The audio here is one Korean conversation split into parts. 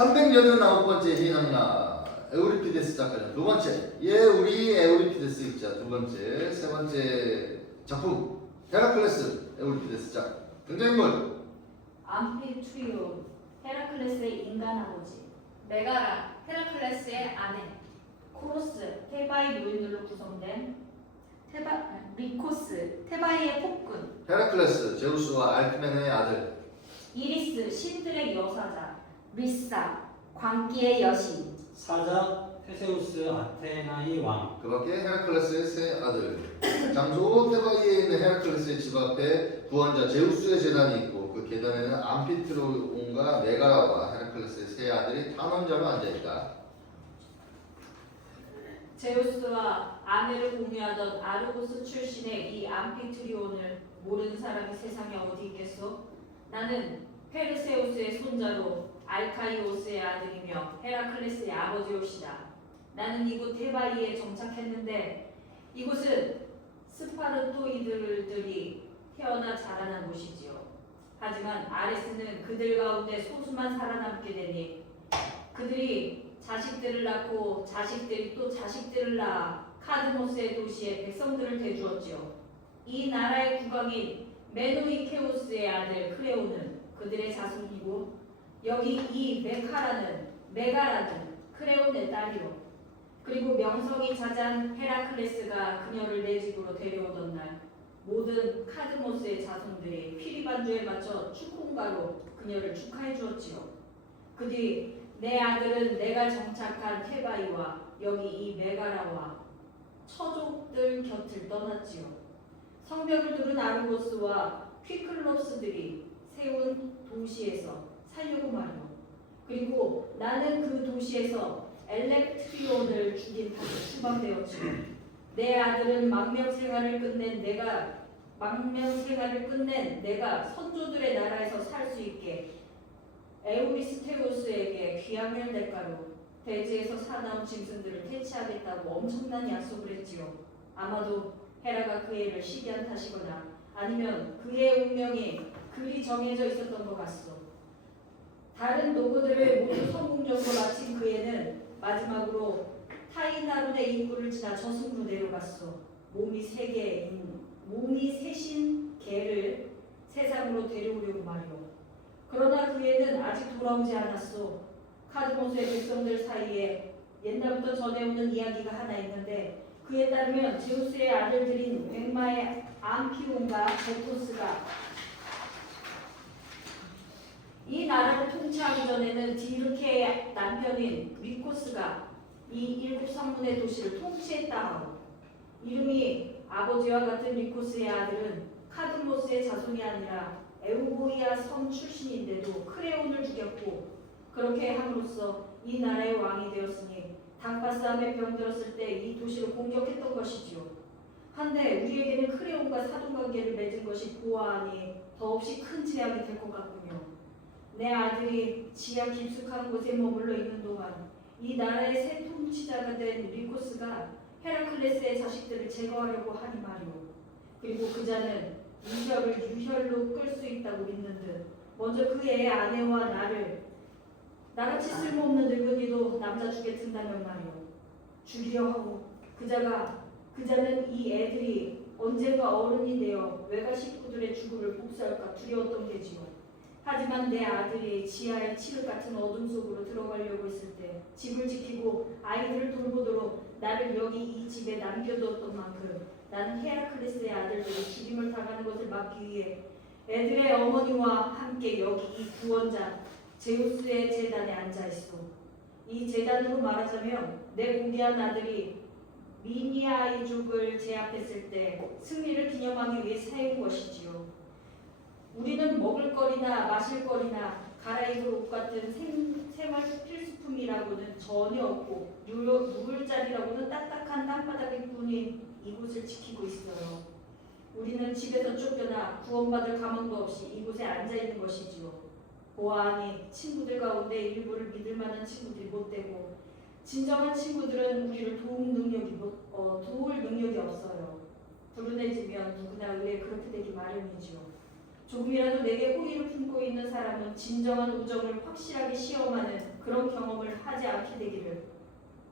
389번째 희낙나 에우리피데스 작가님 두 번째. 우리 에우리피데스 있자 두 번째. 세 번째 작품 헤라클레스 에우리피데스 작. 등장인물 암피트리온 헤라클레스의 인간 아버지, 메가라 헤라클레스의 아내, 코로스 테바이 요인들로 구성된 리코스 테바이의 폭군, 헤라클레스 제우스와 알크멘의 아들. 이리스 신들의 여사자, 리사 광기의 여신, 사자 테세우스 아테나의 왕. 그 밖에 헤라클레스의 세 아들. 장소 테바이에 있는 헤라클레스의 집 앞에 구원자 제우스의 제단이 있고 그 계단에는 암피트로온과 메가라와 헤라클레스의 세 아들이 탄원자로 앉아있다. 제우스와 아내를 공유하던 아르고스 출신의 이 암피트리온을 모르는 사람이 세상에 어디 있겠소? 나는 페르세우스의 손자로 알카이오스의 아들이며 헤라클레스의 아버지옵시다. 나는 이곳 테바이에 정착했는데 이곳은 스파르토이들이 태어나 자라난 곳이지요. 하지만 아레스는 그들 가운데 소수만 살아남게 되니 그들이 자식들을 낳고 자식들이 또 자식들을 낳아 카드모스의 도시에 백성들을 대주었지요. 이 나라의 국왕인 메노이케우스의 아들 크레오는 그들의 자손이고 여기 이 메가라는 크레온의 딸이요. 그리고 명성이 자잔 헤라클레스가 그녀를 내 집으로 데려오던 날 모든 카드모스의 자손들이 피리반주에 맞춰 축홍가로 그녀를 축하해 주었지요. 그 뒤 내 아들은 내가 정착한 테바이와 여기 이 메가라와 처족들 곁을 떠났지요. 성벽을 두른 아르고스와 퀴클롭스들이 세운 도시에서 살려고 말이요. 그리고 나는 그 도시에서 엘렉트리온을 죽인 다시 추방되었지요. 내 아들은 망명 생활을 끝낸 내가 선조들의 나라에서 살 수 있게 에우리스테우스에게 귀양을 대가로 대지에서 사나운 짐승들을 퇴치하겠다고 엄청난 약속을 했지요. 아마도 헤라가 그 애를 시기한 탓이거나 아니면 그의 운명이 그리 정해져 있었던 것 같소. 다른 노고들을 모두 성공적으로 마친 그 애는 마지막으로 타이나룬의 입구를 지나 저승으로 내려갔소. 몸이 셋인 개를 세상으로 데려오려고 말이오. 그러나 그 애는 아직 돌아오지 않았소. 카드모스의 백성들 사이에 옛날부터 전해오는 이야기가 하나 있는데 그에 따르면 제우스의 아들들인 웬마의 암피온과 제토스가 이 나라를 통치하기 전에는 디르케의 남편인 리코스가 이 일곱 성문의 도시를 통치했다 하고 이름이 아버지와 같은 리코스의 아들은 카드모스의 자손이 아니라 에우보이아 섬 출신인데도 크레온을 죽였고 그렇게 함으로써 이 나라의 왕이 되었으니 당파싸움에 병들었을 때 이 도시를 공격했던 것이지요. 한데 우리에게는 크레온과 사돈관계를 맺은 것이 보아하니 더없이 큰 재앙이 될 것 같군요. 내 아들이 지하 깊숙한 곳에 머물러 있는 동안 이 나라의 새 통치자가 된 리코스가 헤라클레스의 자식들을 제거하려고 하니 말이오. 그리고 그 자는 이혈을 유혈로 끌 수 있다고 믿는 듯 먼저 그 애의 아내와 나같이 쓸모없는 늙은이도 남자 죽에 든다면 말이오. 죽이려 하고 그 자는 이 애들이 언젠가 어른이 되어 외가 식구들의 죽음을 복수할까 두려웠던 게지요. 하지만 내 아들이 지하의 칠흑 같은 어둠 속으로 들어가려고 했을 때 집을 지키고 아이들을 돌보도록 나를 여기 이 집에 남겨두었던 만큼 나는 헤라클레스의 아들들이 죽임을 당하는 것을 막기 위해 애들의 어머니와 함께 여기 이 구원자 제우스의 제단에 앉아있어. 이 제단으로 말하자면 내 고귀한 아들이 미니아이족을 제압했을 때 승리를 기념하기 위해 세운 것이지요. 우리는 먹을 거리나 마실 거리나 갈아입을 옷 같은 생활 필수품이라고는 전혀 없고 누울 자리라고는 딱딱한 땅바닥일 뿐인 이곳을 지키고 있어요. 우리는 집에서 쫓겨나 구원받을 가망도 없이 이곳에 앉아있는 것이지요. 보아하니 친구들 가운데 일부를 믿을 만한 친구들이 못되고 진정한 친구들은 우리를 도울 능력이 없어요. 불운해지면 누구나 의에 그렇게 되기 마련이지요. 조금이라도 내게 호의를 품고 있는 사람은 진정한 우정을 확실하게 시험하는 그런 경험을 하지 않게 되기를.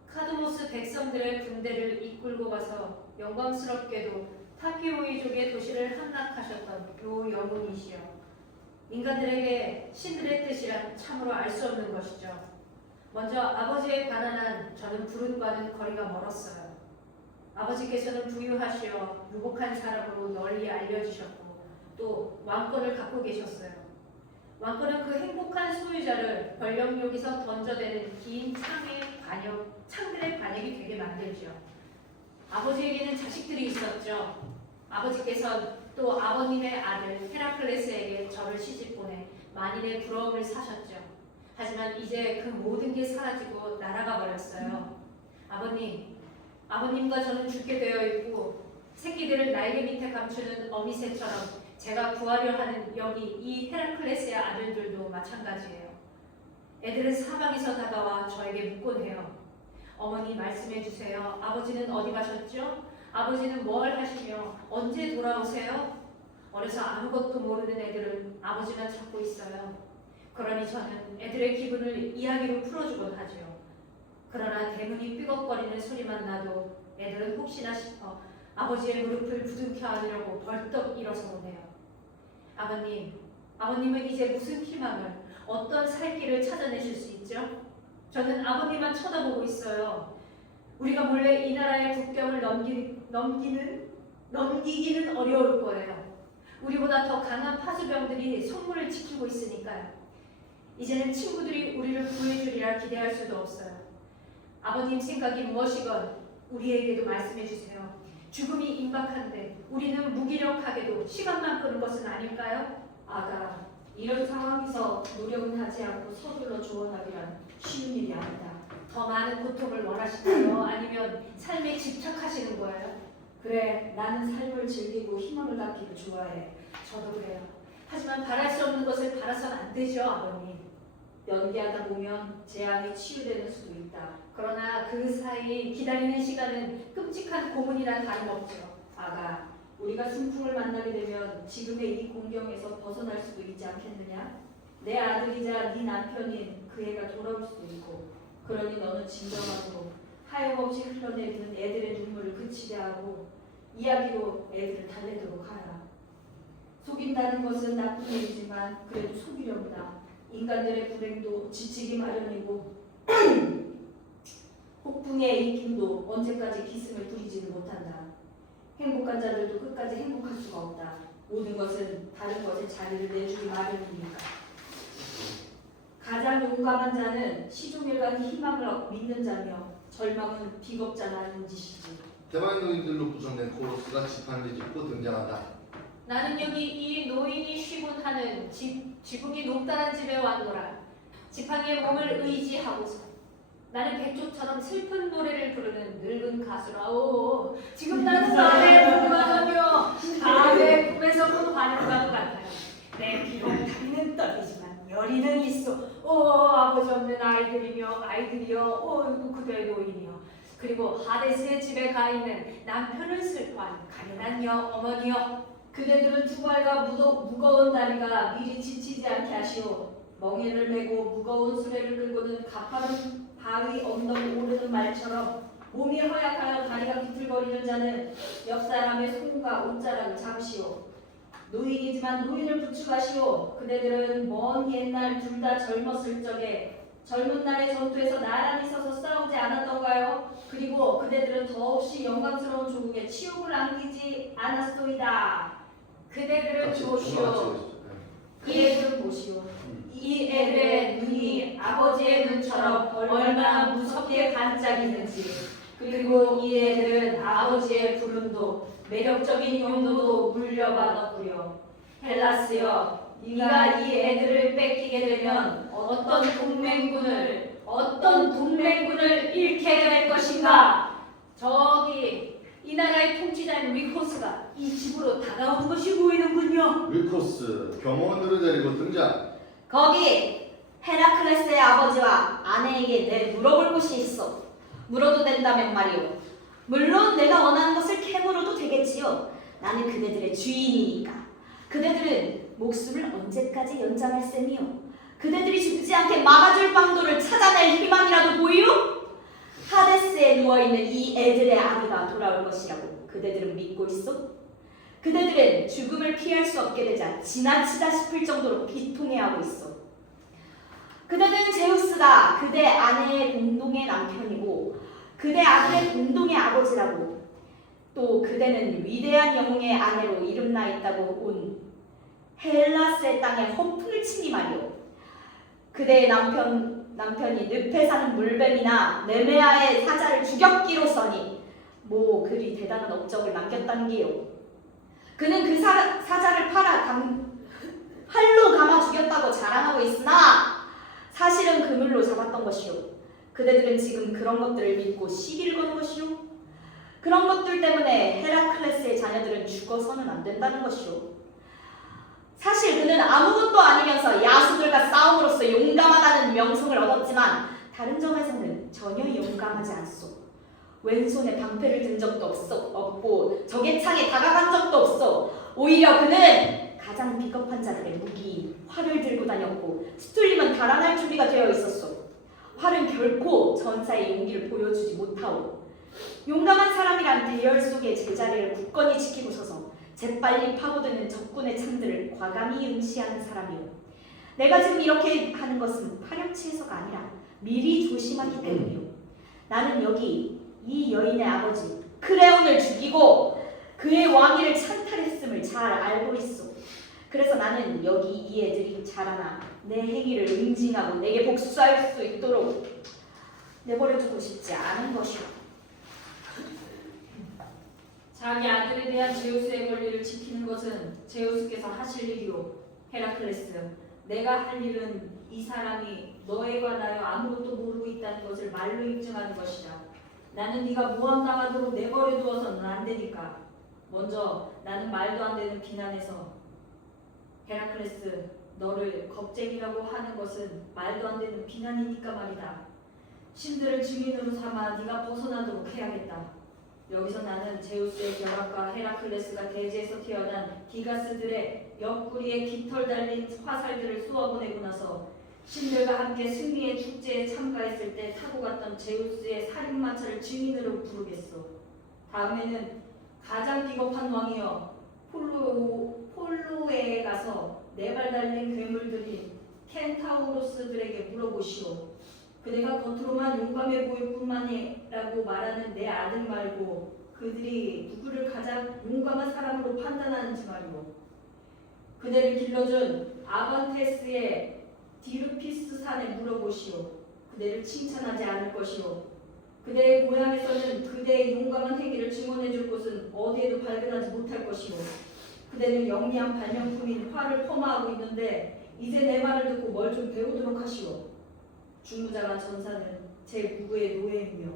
카드모스 백성들의 군대를 이끌고 가서 영광스럽게도 타피오이족의 도시를 함락하셨던 요 영웅이시여. 인간들에게 신들의 뜻이란 참으로 알 수 없는 것이죠. 먼저 아버지에 관한 한 저는 불운과는 거리가 멀었어요. 아버지께서는 부유하시어 유복한 사람으로 널리 알려지셨고 또 왕권을 갖고 계셨어요. 왕권은 그 행복한 소유자를 권력욕에서 던져대는 긴 창들의 관역이 되게 만들죠. 아버지에게는 자식들이 있었죠. 아버지께서는 또 아버님의 아들 헤라클레스에게 저를 시집 보내 만인의 부러움을 사셨죠. 하지만 이제 그 모든 게 사라지고 날아가 버렸어요. 아버님과 저는 죽게 되어 있고 새끼들을 날개 밑에 감추는 어미새처럼 제가 구하려 하는 여기 이 헤라클레스의 아들들도 마찬가지예요. 애들은 사방에서 다가와 저에게 묻곤 해요. 어머니 말씀해 주세요. 아버지는 어디 가셨죠? 아버지는 뭘 하시며 언제 돌아오세요? 어려서 아무것도 모르는 애들은 아버지만 찾고 있어요. 그러니 저는 애들의 기분을 이야기로 풀어주곤 하죠. 그러나 대문이 삐걱거리는 소리만 나도 애들은 혹시나 싶어 아버지의 무릎을 부둥켜 안으려고 벌떡 일어서 오네요. 아버님은 이제 무슨 희망을, 어떤 살 길을 찾아내실 수 있죠? 저는 아버님만 쳐다보고 있어요. 우리가 몰래 이 나라의 국경을 넘기기는 어려울 거예요. 우리보다 더 강한 파수병들이 성문을 지키고 있으니까요. 이제는 친구들이 우리를 구해주리라 기대할 수도 없어요. 아버님 생각이 무엇이건 우리에게도 말씀해 주세요. 죽음이 임박한데 우리는 무기력하게도 시간만 끄는 것은 아닐까요? 아가, 이런 상황에서 노력은 하지 않고 서둘러 조언하기란 쉬운 일이 아니다. 더 많은 고통을 원하시나요? 아니면 삶에 집착하시는 거예요? 그래, 나는 삶을 즐기고 희망을 갖기를 좋아해. 저도 그래요. 하지만 바랄 수 없는 것을 바라선 안 되죠, 아버님. 연기하다 보면 재앙이 치유되는 수도 있다. 그러나 그 사이 기다리는 시간은 끔찍한 고문이나 다름없죠. 아가, 우리가 승풍을 만나게 되면 지금의 이 공경에서 벗어날 수도 있지 않겠느냐? 내 아들이자 네 남편인 그 애가 돌아올 수도 있고, 그러니 너는 진정하고 하염없이 흘러내리는 애들의 눈물을 그치게 하고 이야기로 애들을 달래도록 하라. 속인다는 것은 나쁜 일이지만 그래도 속이려무다. 인간들의 불행도 지치기 마련이고 폭풍의 이김도 언제까지 기승을 부리지는 못한다. 행복한 자들도 끝까지 행복할 수가 없다. 모든 것은 다른 것에 자리를 내주기 마련이니까. 가장 용감한 자는 시종일관 희망을 믿는 자며 절망은 비겁자가 아닌 짓이지. 대만의 노인들로 구성된 코러스가 지팡이를 짚고 등장한다. 나는 여기 이 노인이 쉬곤 하는 지붕이 높다란 집에 왔노라. 지팡이의 몸을 의지하고서 나는 백조처럼 슬픈 노래를 부르는 늙은 가수라. 오, 지금 나는 밤에 불안하며 밤의 꿈에서 본 환영과도 같아요. 내 비록 다리는 떨리지만 열의는 있어. 오, 아버지 없는 아이들이여, 오, 그대의 노인이여. 그리고 하데스의 집에 가 있는 남편을 슬퍼한 가련한 어머니여. 그대들은 두 발과 무거운 다리가 미리 지치지 않게 하시오. 멍에를 메고 무거운 수레를 끌고는 가파른 바위 언덕 오르는 말처럼 몸이 허약하여 다리가 비틀거리는 자는 옆 사람의 손과 옷자락을 잡으시오. 노인이지만 노인을 부축하시오. 그대들은 먼 옛날 둘 다 젊었을 적에 젊은 날의 전투에서 나란히 서서 싸우지 않았던가요? 그리고 그대들은 더없이 영광스러운 조국에 치욕을 안기지 않았소이다. 그대들은 보시오. 이 애들은 보시오. 이 애들의 눈이 아버지의 눈처럼 얼마나 무섭게 반짝이는지. 그리고 이 애들은 아버지의 부름도 매력적인 용도도 물려받았구려. 헬라스여, 네가 이 애들을 뺏기게 되면 어떤 동맹군을 잃게 될 것인가? 저기 이 나라의 통치자인 리코스가 이 집으로 다가오는 것이 보이는군요. 리코스 경호원들을 데리고 등장. 거기 헤라클레스의 아버지와 아내에게 내 물어볼 것이 있어. 물어도 된다면 말이오. 물론 내가 원하는 것을 캐물어도 되겠지요. 나는 그대들의 주인이니까. 그대들은 목숨을 언제까지 연장할 셈이요? 그대들이 죽지 않게 막아줄 방도를 찾아낼 희망이라도 보이요? 하데스에 누워있는 이 애들의 아기가 돌아올 것이라고 그대들은 믿고 있어? 그대들은 죽음을 피할 수 없게 되자 지나치다 싶을 정도로 비통해하고 있어. 그대는 제우스가 그대 아내의 공동의 남편이고 그대 아들의 공동의 아버지라고, 또 그대는 위대한 영웅의 아내로 이름나 있다고 온 헬라스의 땅에 허풍을 치니 말이오. 그대의 남편이 늪에 사는 물뱀이나 네메아의 사자를 죽였기로써니 뭐 그리 대단한 업적을 남겼다는 게요. 그는 그 사자를 팔아 활로 감아 죽였다고 자랑하고 있으나 사실은 그물로 잡았던 것이오. 그대들은 지금 그런 것들을 믿고 시비를 거는 것이오. 그런 것들 때문에 헤라클레스의 자녀들은 죽어서는 안 된다는 것이오. 사실 그는 아무것도 아니면서 야수들과 싸움으로써 용감하다는 명성을 얻었지만 다른 점에서는 전혀 용감하지 않소. 왼손에 방패를 든 적도 없고 적의 창에 다가간 적도 없어. 오히려 그는 가장 비겁한 자들의 무기, 활을 들고 다녔고 스툴림은 달아날 준비가 되어 있었소. 활은 결코 전사의 용기를 보여주지 못하오. 용감한 사람이란 대열 속의 제자리를 굳건히 지키고 서서 재빨리 파고드는 적군의 창들을 과감히 응시하는 사람이오. 내가 지금 이렇게 하는 것은 파렴치해서가 아니라 미리 조심하기 때문이오. 나는 여기 이 여인의 아버지 크레온을 죽이고 그의 왕위를 찬탈했음을 잘 알고 있어. 그래서 나는 여기 이 애들이 자라나 내 행위를 응징하고 내게 복수할 수 있도록 내버려두고 싶지 않은 것이오. 자기 아들에 대한 제우스의 권리를 지키는 것은 제우스께서 하실 일이오. 헤라클레스, 내가 할 일은 이 사람이 너에 관하여 아무것도 모르고 있다는 것을 말로 입증하는 것이다. 나는 네가 모함당하도록 내버려 두어서는 안 되니까. 먼저 나는 말도 안 되는 비난에서 헤라클레스, 너를 겁쟁이라고 하는 것은 말도 안 되는 비난이니까 말이다. 신들을 증인으로 삼아 네가 벗어나도록 해야겠다. 여기서 나는 제우스의 결합과 헤라클레스가 대지에서 태어난 디가스들의 옆구리에 깃털 달린 화살들을 쏘아보내고 나서 신들과 함께 승리의 축제에 참가했을 때 타고 갔던 제우스의 살인마차를 증인으로 부르겠소. 다음에는 가장 비겁한 왕이여 폴로에 가서 네 발 달린 괴물들인 켄타우로스들에게 물어보시오. 그대가 겉으로만 용감해 보일 뿐만이라고 말하는 내 아들 말고 그들이 누구를 가장 용감한 사람으로 판단하는지 말이오. 그대를 길러준 아반테스의 디르피스 산에 물어보시오. 그대를 칭찬하지 않을 것이오. 그대의 고향에서는 그대의 용감한 행위를 증언해줄 곳은 어디에도 발견하지 못할 것이오. 그대는 영리한 발명품인 활을 폄하하고 있는데 이제 내 말을 듣고 뭘 좀 배우도록 하시오. 중무장한 전사는 제 누구의 노예이며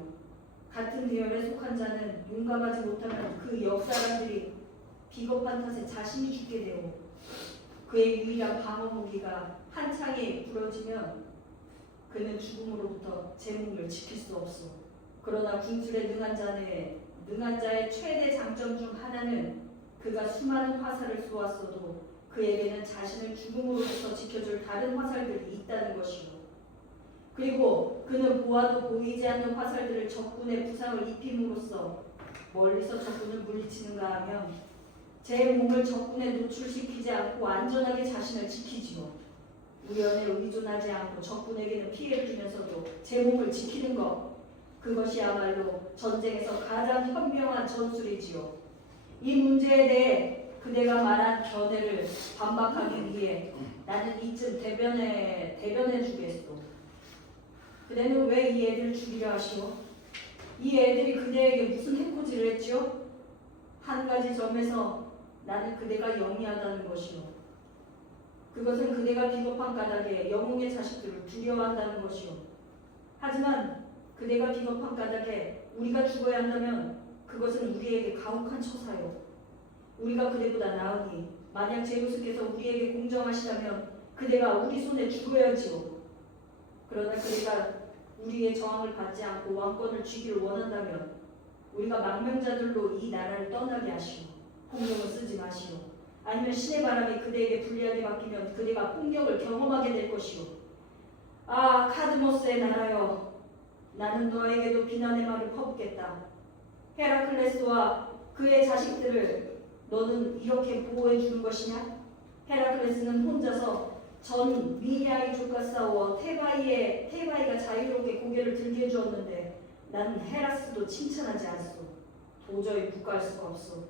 같은 계열에 속한 자는 용감하지 못하면 그 옆 사람들이 비겁한 탓에 자신이 죽게 되오. 그의 유일한 방어 무기가 한 창에 부러지면 그는 죽음으로부터 제 몸을 지킬 수 없어. 그러나 군술에 능한 자의 최대 장점 중 하나는 그가 수많은 화살을 쏘았어도 그에게는 자신을 죽음으로부터 지켜줄 다른 화살들이 있다는 것이오. 그리고 그는 보아도 보이지 않는 화살들을 적군의 부상을 입힘으로써 멀리서 적군을 물리치는가 하면 제 몸을 적군에 노출시키지 않고 안전하게 자신을 지키지요. 우연에 의존하지 않고 적군에게는 피해를 주면서도 제 몸을 지키는 것, 그것이야말로 전쟁에서 가장 현명한 전술이지요. 이 문제에 대해 그대가 말한 견해를 반박하기 위해 나는 이쯤 대변해 주겠소. 그대는 왜 이 애들을 죽이려 하시오? 이 애들이 그대에게 무슨 해코지를 했지요? 한 가지 점에서 나는 그대가 영리하다는 것이오. 그것은 그대가 비겁한 까닭에 영웅의 자식들을 두려워한다는 것이오. 하지만 그대가 비겁한 까닭에 우리가 죽어야 한다면 그것은 우리에게 가혹한 처사요. 우리가 그대보다 나으니 만약 제우스께서 우리에게 공정하시다면 그대가 우리 손에 죽어야지요. 그러나 그대가 우리의 저항을 받지 않고 왕권을 쥐기를 원한다면 우리가 망명자들로 이 나라를 떠나게 하시오. 공명을 쓰지 마시오. 아니면 신의 바람이 그대에게 불리하게 바뀌면 그대가 폭력을 경험하게 될 것이오. 아 카드모스의 나라여, 나는 너에게도 비난의 말을 퍼붓겠다. 헤라클레스와 그의 자식들을 너는 이렇게 보호해 주는 것이냐? 헤라클레스는 혼자서 전 미냐이족과 싸워 테바이가 자유롭게 고개를 들게 해주었는데 나는 헤라스도 칭찬하지 않소. 도저히 묵과할 수가 없소.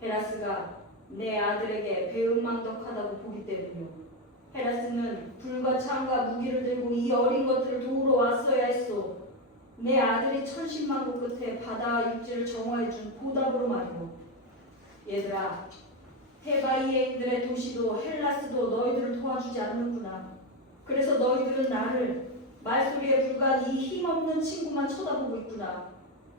헤라스가 내 아들에게 배은망덕하다고 보기 때문이오. 헤라스는 불과 창과 무기를 들고 이 어린 것들을 도우러 왔어야 했소. 내 아들이 천신만고 끝에 바다 육지를 정화해준 보답으로 말이오. 얘들아, 테바이들의 도시도 헬라스도 너희들을 도와주지 않는구나. 그래서 너희들은 나를 말소리에 불과한 이 힘없는 친구만 쳐다보고 있구나.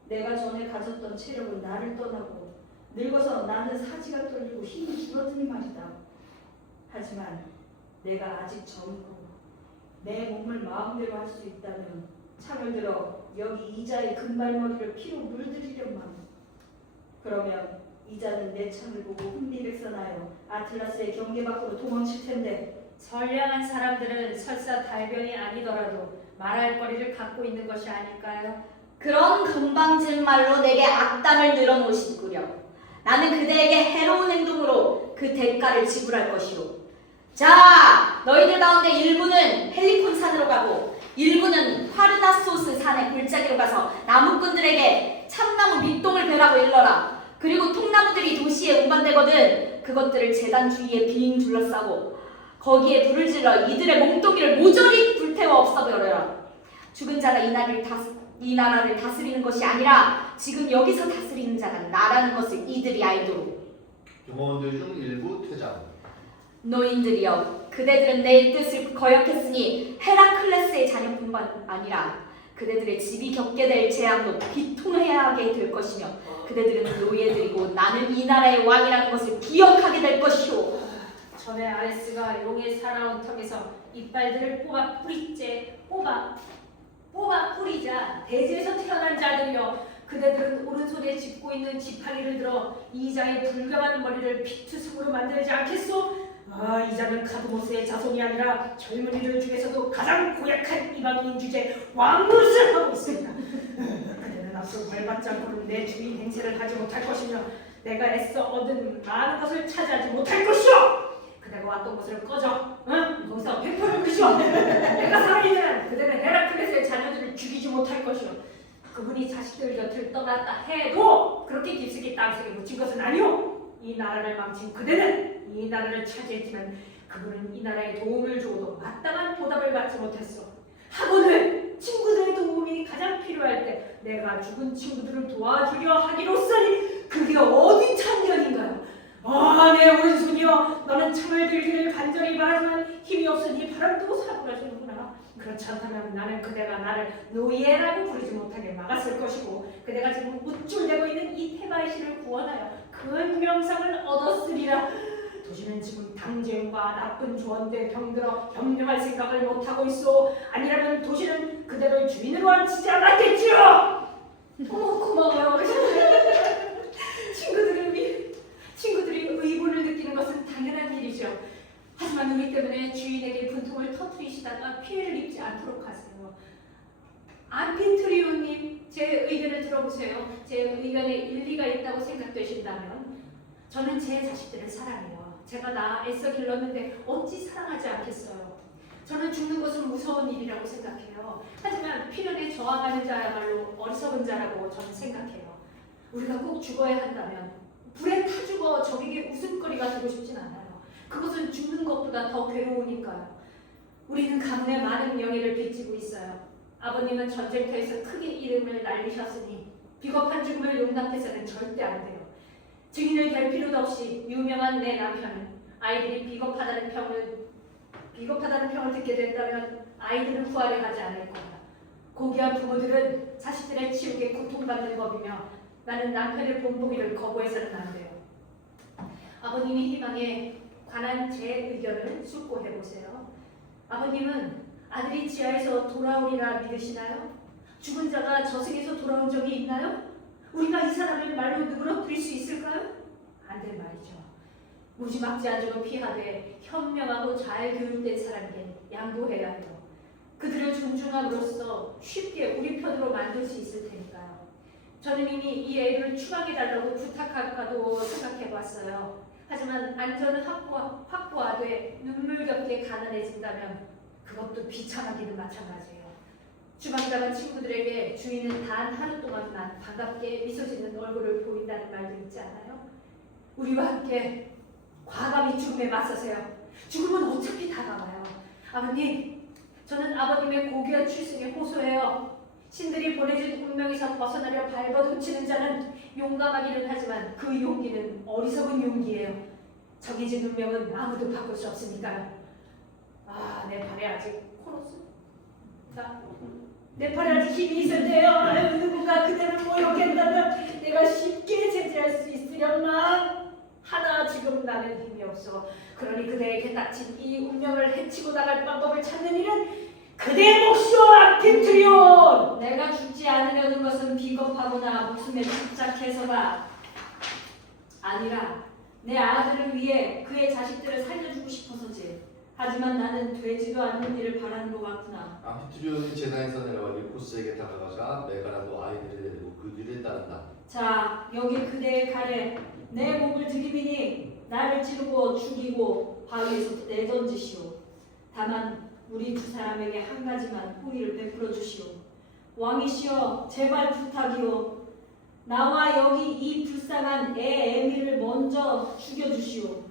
내가 전에 가졌던 체력은 나를 떠나고 늙어서 나는 사지가 떨리고 힘이 줄어드니 말이다. 하지만 내가 아직 젊고 내 몸을 마음대로 할 수 있다면 창을 들어 여기 이자의 금발머리를 피로 물들이련만. 그러면 이자는 내 창을 보고 흥미백산하여 아틀라스의 경계 밖으로 도망칠 텐데 선량한 사람들은 설사 달변이 아니더라도 말할 거리를 갖고 있는 것이 아닐까요? 그런 건방진 말로 내게 악담을 늘어놓으시구려. 나는 그대에게 해로운 행동으로 그 대가를 지불할 것이오. 자, 너희들 가운데 일부는 헬리콘 산으로 가고 일부는 파르나소스 산의 골짜기로 가서 나무꾼들에게 참나무 밑동을 베라고 일러라. 그리고 통나무들이 도시에 운반되거든 그것들을 제단 주위에 빙 둘러싸고 거기에 불을 질러 이들의 몸뚱이를 모조리 불태워 없애버려라. 죽은 자가 이 나라를 다스리는 것이 아니라 지금 여기서 다스리는 자가 나라는 것을 이들이 알도록. 경호원들 중 일부 퇴장. 노인들이여, 그대들은 내 뜻을 거역했으니 헤라클레스의 자녀뿐만 아니라 그대들의 집이 겪게 될 재앙도 비통해야 하게 될 것이며 그대들은 노예들이고 나는 이 나라의 왕이라는 것을 기억하게 될 것이오. 전에 아레스가 용의 살아온 턱에서 이빨들을 뽑아 뿌리자 대지에서 태어난 자들이여, 그대들은 오른손에 짚고 있는 지팡이를 들어 이자의 불감한 머리를 피투성으로 만들지 않겠소? 아, 이자는 카드모스의 자손이 아니라 젊은이들 중에서도 가장 고약한 이방인 주제 왕노릇을 하고 있습니다. 그대는 앞으로 발받지 않고는 내 주인 행세를 하지 못할 것이며 내가 애써 얻은 많은 것을 차지하지 못할 것이오. 그대가 왔던 곳을 꺼져. 응? 거기서 백퍼를 그시오. 내가 살아있는 그대는 헤라클레스의 자녀들을 죽이지 못할 것이오. 그분이 자식들 곁을 떠났다 해도 그렇게 깊숙이 땅속에 묻힌 것은 아니오. 이 나라를 망친 그대는 이 나라를 차지했지만 그분은 이 나라에 도움을 주어도 마땅한 보답을 받지 못했어. 하거늘 친구들의 도움이 가장 필요할 때 내가 죽은 친구들을 도와주려 하기로서니 그게 어디 참견인가요? 아, 내 오른손이여, 너는 창을 들기를 간절히 바라지만 힘이 없으니 바람 두고 사고라지는구나. 그렇지 않다면 나는 그대가 나를 노예라고 부르지 못하게 막았을 것이고 그대가 지금 우쭐대고 있는 이 테바이시를 구원하여 큰 명성을 얻었으리라. 도시는 지금 당쟁과 나쁜 조언대 병들어 협력할 생각을 못하고 있어. 아니라면 도시는 그대를 주인으로 앉히지 않았겠지요. 고마워요. 친구들이 의분을 느끼는 것은 당연한 일이죠. 하지만 우리 때문에 주인에게 분통을 터뜨리시다가 피해를 입지 않도록 하세요. 안피트리오님, 제 의견을 들어보세요. 제 의견에 일리가 있다고 생각되신다면 저는 제 자식들을 사랑해요. 제가 나 애써 길렀는데 어찌 사랑하지 않겠어요. 저는 죽는 것은 무서운 일이라고 생각해요. 하지만 필연에 저항하는 자야말로 어리석은 자라고 저는 생각해요. 우리가 꼭 죽어야 한다면 불에 타 죽어 적에게 웃음거리가 되고 싶진 않아요. 그것은 죽는 것보다 더 괴로우니까요. 우리는 가문에 많은 명예를 빚지고 있어요. 아버님은 전쟁터에서 크게 이름을 날리셨으니 비겁한 죽음을 용납해서는 절대 안 돼요. 증인을 댈 필요도 없이 유명한 내 남편은 아이들이 비겁하다는 평을 듣게 된다면 아이들을 구하려 하지 않을 거야. 고귀한 부모들은 자식들의 치욕에 고통받는 법이며 나는 남편의 본보기를 거부해서는 안 돼요. 아버님이 희망에 관한 제 의견을 숙고해보세요. 아버님은 아들이 지하에서 돌아오리라 믿으시나요? 죽은 자가 저승에서 돌아온 적이 있나요? 우리가 이 사람을 말로 누그러뜨릴 수 있을까요? 안 될 말이죠. 무지막지한 적은 피하되 현명하고 잘 교육된 사람에게 양보해야 해요. 그들을 존중함으로써 쉽게 우리 편으로 만들 수 있을 테니까요. 저는 이미 이 애를 추방해달라고 부탁할까도 생각해봤어요. 하지만 안전을 확보하되 눈물겹게 가난해진다면 그것도 비참하기는 마찬가지예요. 추방당한 친구들에게 주인은 단 하루 동안만 반갑게 미소 짓는 얼굴을 보인다는 말도 있지 않아요? 우리와 함께 과감히 죽음에 맞서세요. 죽음은 어차피 다가와요. 아버님, 저는 아버님의 고귀한 출생에 호소해요. 신들이 보내준 운명에서 벗어나려 발버둥치는 자는 용감하기는 하지만 그 용기는 어리석은 용기예요. 정해진 운명은 아무도 바꿀 수 없으니까요. 아, 내 팔에 아직 코러스? 자, 내 팔에 아직 힘이 있을 때요. 아유, 누군가 그대를 모욕한다면 내가 쉽게 제지할 수 있으련만. 하나 지금 나는 힘이 없어. 그러니 그대에게 닥친 이 운명을 해치고 나갈 방법을 찾는 일은 그대의 몫이오, 암피트리온! 내가 죽지 않으려는 것은 비겁하거나 목숨에 집착해서가 아니라 내 아들을 위해 그의 자식들을 살려주고 싶어서지. 하지만 나는 되지도 않는 일을 바라는 것 같구나. 암피트리온이 재단에서 내려와 리코스에게 다가가자 메가라도 아이들을 데리고 그 뒤를 따른다. 자, 여기 그대의 칼에 내 목을 들이미니 나를 찌르고 죽이고 바위에서 내던지시오. 다만 우리 두 사람에게 한 가지만 호의를 베풀어 주시오. 왕이시여, 제발 부탁이오. 나와 여기 이 불쌍한 애 에미를 먼저 죽여주시오.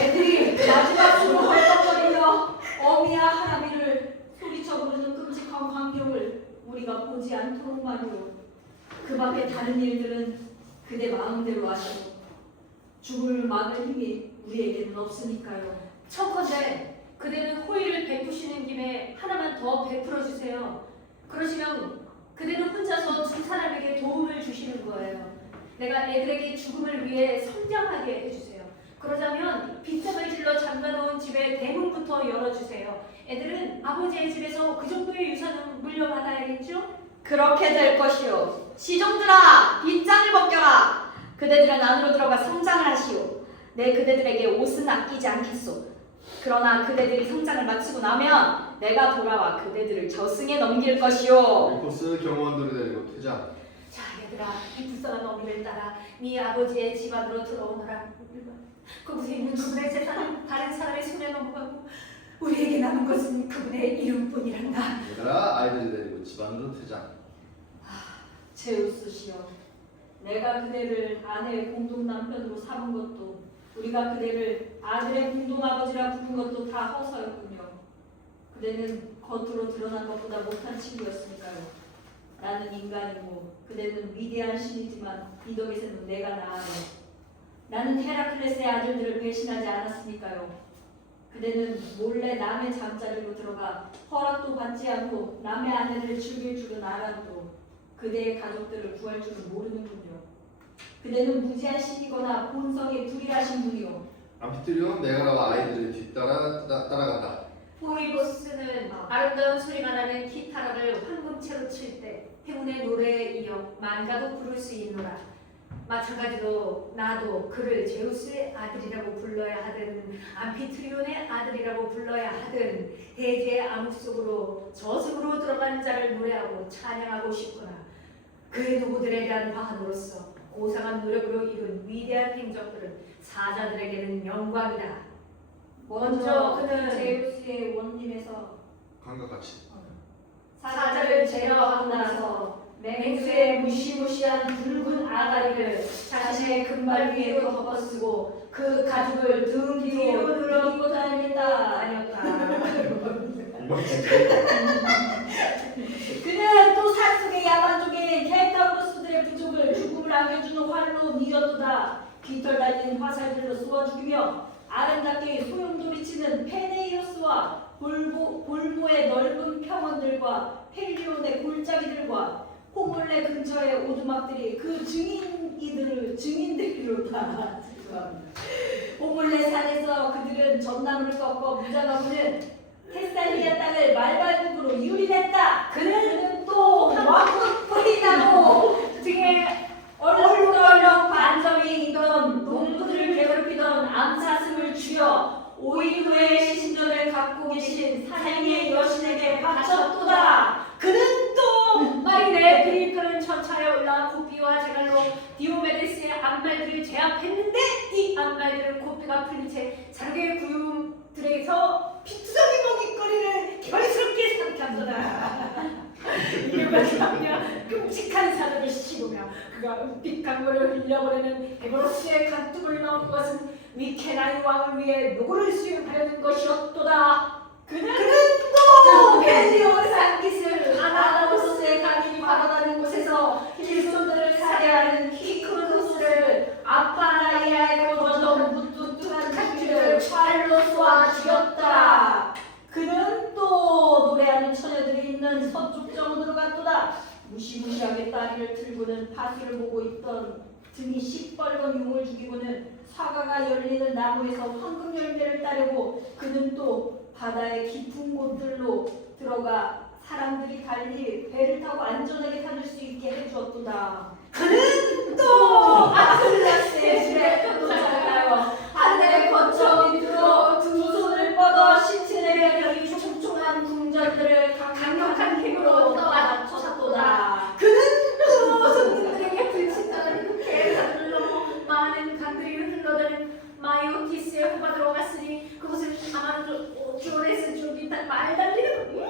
애들이 마지막으로 헐떡거리며 어미야 하나비를 소리쳐 부르는 끔찍한 광경을 우리가 보지 않도록 말이오. 그 밖에 다른 일들은 그대 마음대로 하시오. 죽음을 막을 힘이 우리에게는 없으니까요. 청컨대 그대는 호의를 베푸시는 김에 하나만 더 베풀어 주세요. 그러시면 그대는 혼자서 두 사람에게 도움을 주시는 거예요. 내가 애들에게 죽음을 위해 성장하게 해주세요. 그러자면 빗장을 질러 잠가놓은 집의 대문부터 열어주세요. 애들은 아버지의 집에서 그 정도의 유산은 물려받아야겠죠? 그렇게 될 것이오. 시종들아, 빗장을 벗겨라. 그대들은 안으로 들어가 성장을 하시오. 내 그대들에게 옷은 아끼지 않겠소. 그러나 그대들이 성장을 마치고 나면 내가 돌아와 그대들을 저승에 넘길 것이오. 리코스 경호원들을 데리고 퇴장. 자, 얘들아, 이 불쌍한 어미를 따라 네 아버지의 집 안으로 들어오너라. 거기서 있는 그분의 재산은 다른 사람의 손에 넘어가고 우리에게 남은 것은 그분의 이름뿐이란다. 얘들아 아이들을 데리고 집안으로 퇴장. 제우스시여, 내가 그대를 아내의 공동 남편으로 삼은 것도 우리가 그대를 아들의 공동 아버지라 부른 것도 다 허서였군요. 그대는 겉으로 드러난 것보다 못한 친구였으니까요. 나는 인간이고 그대는 위대한 신이지만 이 덕에서는 내가 나아요. 나는 헤라클레스의 아들들을 배신하지 않았으니까요. 그대는 몰래 남의 잠자리로 들어가 허락도 받지 않고 남의 아내를 죽일 줄은 알아도 그대의 가족들을 구할 줄은 모르는군요. 그대는 무지한 신이거나 본성이 불일하신 분이요. 암피트리온 메가라와 아이들을 따라간다. 포이보스는 아름다운 소리가 나는 기타라를 황금채로 칠 때 행운의 노래에 이어 만가도 부를 수 있노라. 마찬가지로 나도 그를 제우스의 아들이라고 불러야 하든 암피트리온의 아들이라고 불러야 하든 대지의 암흑 속으로 저승으로 들어간 자를 노래하고 찬양하고 싶구나. 그의 노고들에 대한 화환으로서 고상한 노력으로 이룬 위대한 행적들은 사자들에게는 영광이다. 먼저 그는 제우스의 원림에서 감과 같이. 사자를 제어하고 나서 맹수의 무시무시한 붉은 아가리를 자신의 금발 위에 덮어쓰고 그 가죽을 등 뒤로 늘어놓고 다녔다. 그는 또 산속의 야만족인 켄타우로스들의 부족을 죽음을 안겨주는 활로 밀어두다 깃털 달린 화살들로 쏘아 죽이며 아름답게 소용돌이치는 페네이오스와 볼모의 넓은 평원들과 펠리온의 골짜기들과 호몰레 근처의 오두막들이 그 증인들이로다. 호몰레 산에서 그들은 전나무를 꺾어 무장하고는 테살리아 땅을 말발굽으로 유린했다. 그는 또 왕국불이 나고 등에 얼렁얼렁 반점이 있던 농부들을 5일 후에 신전을 갖고 계신 삶의 여신에게 바쳤도다. 그는 또 마리네 필리프는 천차에 올라 고비와 제갈로 디오메데스의 암말들을 제압했는데 이 암말들은 고비가 풀린 채 자르게 구름들에서 피투성이 먹잇거리를 결스럽게 삼켰도다. 이유가 그냥 끔찍한 사람을 씹으며 그가 은빛 강물을 흘려보내는 헤보로스의 간뚝을 넣은 것은 미케나이 왕을 위해 노고를 수행하려는 것이었도다. 그는 또 벨리오산 깃을 아나로스의 강인이 발언하는 곳에서 길손들을 살해하는 히크로노스를 아파나이아에 거둬던 무뚝뚝한 줄을 활로 쏘아 죽였다. 그는 또 노래하는 처녀들이 있는 서쪽 정원으로 갔도다. 무시무시하게 다리를 들고는 파수를 보고 있던 등이 시뻘건 용을 죽이고는 사과가 열리는 나무에서 황금 열매를 따려고 그는 또 바다의 깊은 곳들로 들어가 사람들이 달리 배를 타고 안전하게 다닐 수 있게 해주었도다. 그는 또 아틀라스의 집에 도착하여 하늘에 거쳐 밑으로 두 손을 뻗어 신체의 별이 총총한 궁전들을 강력한 힘으로 떠받쳤도다. 그는 또 손님들에게 불친절한 그 계산을 넘어 많은 강들이 흘러드는 마이오티스의 호바로 갔으니 그곳을 아마조레스 쪽이 말 달리는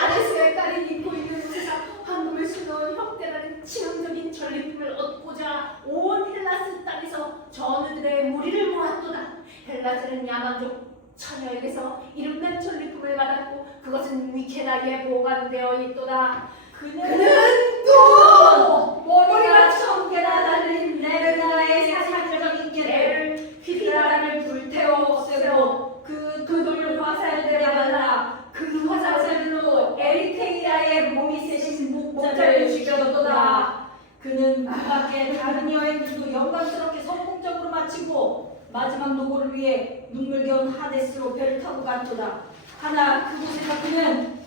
아레스의 딸이 입고 있는 곳에서 황금을 수놓은 형태라는 치명적인 전리품을 얻고자 온 헬라스 땅에서 전우들의 무리를 모았도다. 헬라스는 야만족 처녀에게서 이름난 전리품을 받았고 그것은 미케나이에 보관되어 있도다. 그는 또 머리가 1000개나 달린 레르나의 사실적인 개를 휘라를 불태워 없애고 그돌 화살들에 발라 그 화살들로 에리테이아의 몸이 세신 목자를 죽였도다. 그는 그 밖에 다른 여행들도 영광스럽게 성공적으로 마치고 마지막 노고를 위해 눈물겨운 하데스로 배를 타고 갔도다. 하나 그곳에서 그는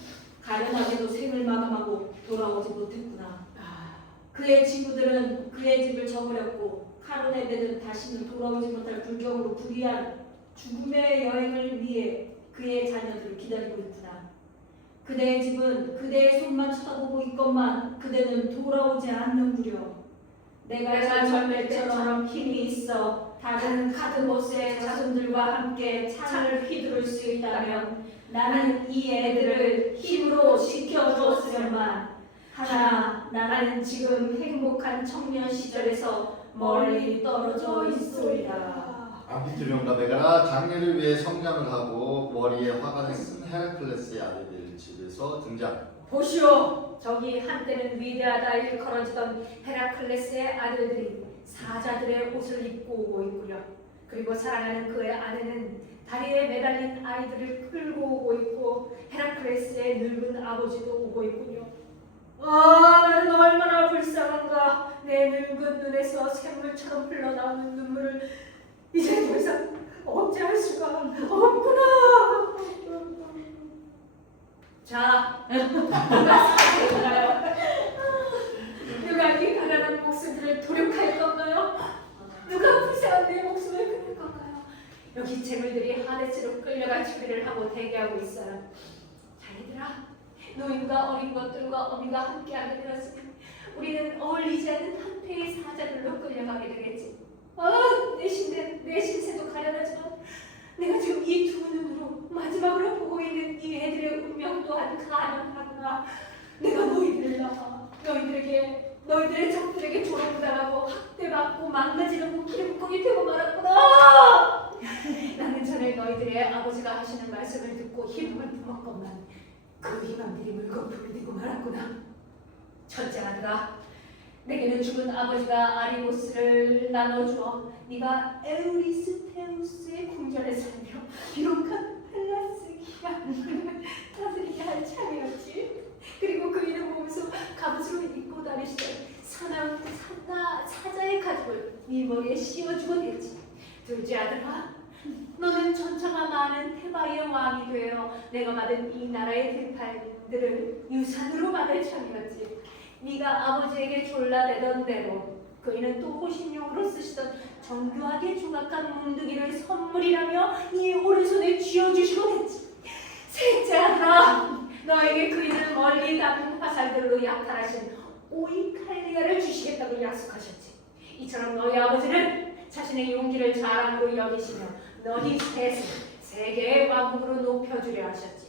가련하게도 생을 마감하고 돌아오지 못했구나. 그의 친구들은 그의 집을 저버렸고 카론의 배들은 다시는 돌아오지 못할 불경으로 불의한 죽음의 여행을 위해 그의 자녀들을 기다리고 있구나. 그대의 집은 그대의 손만 쳐다보고 있건만 그대는 돌아오지 않는구려. 내가 젊을 때처럼 힘이 있어 다른 카드모스의 자손들과 함께 창을 휘두를 수 있다면 나는 이 애들을 힘으로 지켜주었으련만. 하나 나는 지금 행복한 청년 시절에서 멀리 떨어져 있소이다. 암피트리온과 메가라 장례를 위해 성장을 하고 머리에 화관을 쓴 헤라클레스의 아들들 집에서 등장. 보시오, 저기 한때는 위대하다 일컬어지던 헤라클레스의 아들들이 사자들의 옷을 입고 오고 있구려. 그리고 사랑하는 그의 아내는 다리에 매달린 아이들을 끌고 오고 있고 헤라클레스의 늙은 아버지도 오고 있군요. 아, 나는 얼마나 불쌍한가. 내 늙은 눈에서 샘물처럼 흘러나오는 눈물을 이제 더 이상 억제할 수가 없구나. 자, 누가 살아있나요? 누가 이 가난한 목숨들을 도륙할 건가요? 누가 불쌍한 내 목숨을 끊을 건가요? 여기 재물들이 하데스로 끌려갈 준비를 하고 대기하고 있어요. 자기들아, 노인과 어린 것들과 어미가 함께하게 되었으니 우리는 어울리지 않는 한패의 사자들로 끌려가게 되겠지. 내 신세도 가련하지만 내가 지금 이 두 눈으로 마지막으로 보고 있는 이 애들의 운명 또한 가련하구나. 내가 너희들을 낳아 너희들의 적들에게 조롱당하고 학대받고 망가지는 기름꾼이 되고 말았구나. 나는 전에 너희들의 아버지가 하시는 말씀을 듣고 희망을 품었건만 그 희망들이 물거품이 되고 말았구나. 첫째 아들아, 내게는 죽은 아버지가 아리고스를 나눠주어 네가 에우리스테우스의 궁전에 살며 비록한 헬라스 기간을 다스리게 할 참이었지. 그리고 그 이름 보면서 갑옷으로 입고 다니시던 사자의 가죽을 네 머리에 씌워주곤 했지. 둘째 아들아, 너는 전차가 많은 테바의 왕이 되어 내가 받은 이 나라의 들판들을 유산으로 받을 참이었지. 네가 아버지에게 졸라대던 대로 그이는 또 호신용으로 쓰시던 정교하게 조각한 뭉둥이를 선물이라며 네 오른손에 쥐어주시곤 했지. 셋째 아들아, 너에게 그이는 멀리 닿은 화살들로 약탈하신 오이칼리아를 주시겠다고 약속하셨지. 이처럼 너희 아버지는 자신의 용기를 자랑으로 여기시며 너희 셋을 세계의 왕국으로 높여주려 하셨지.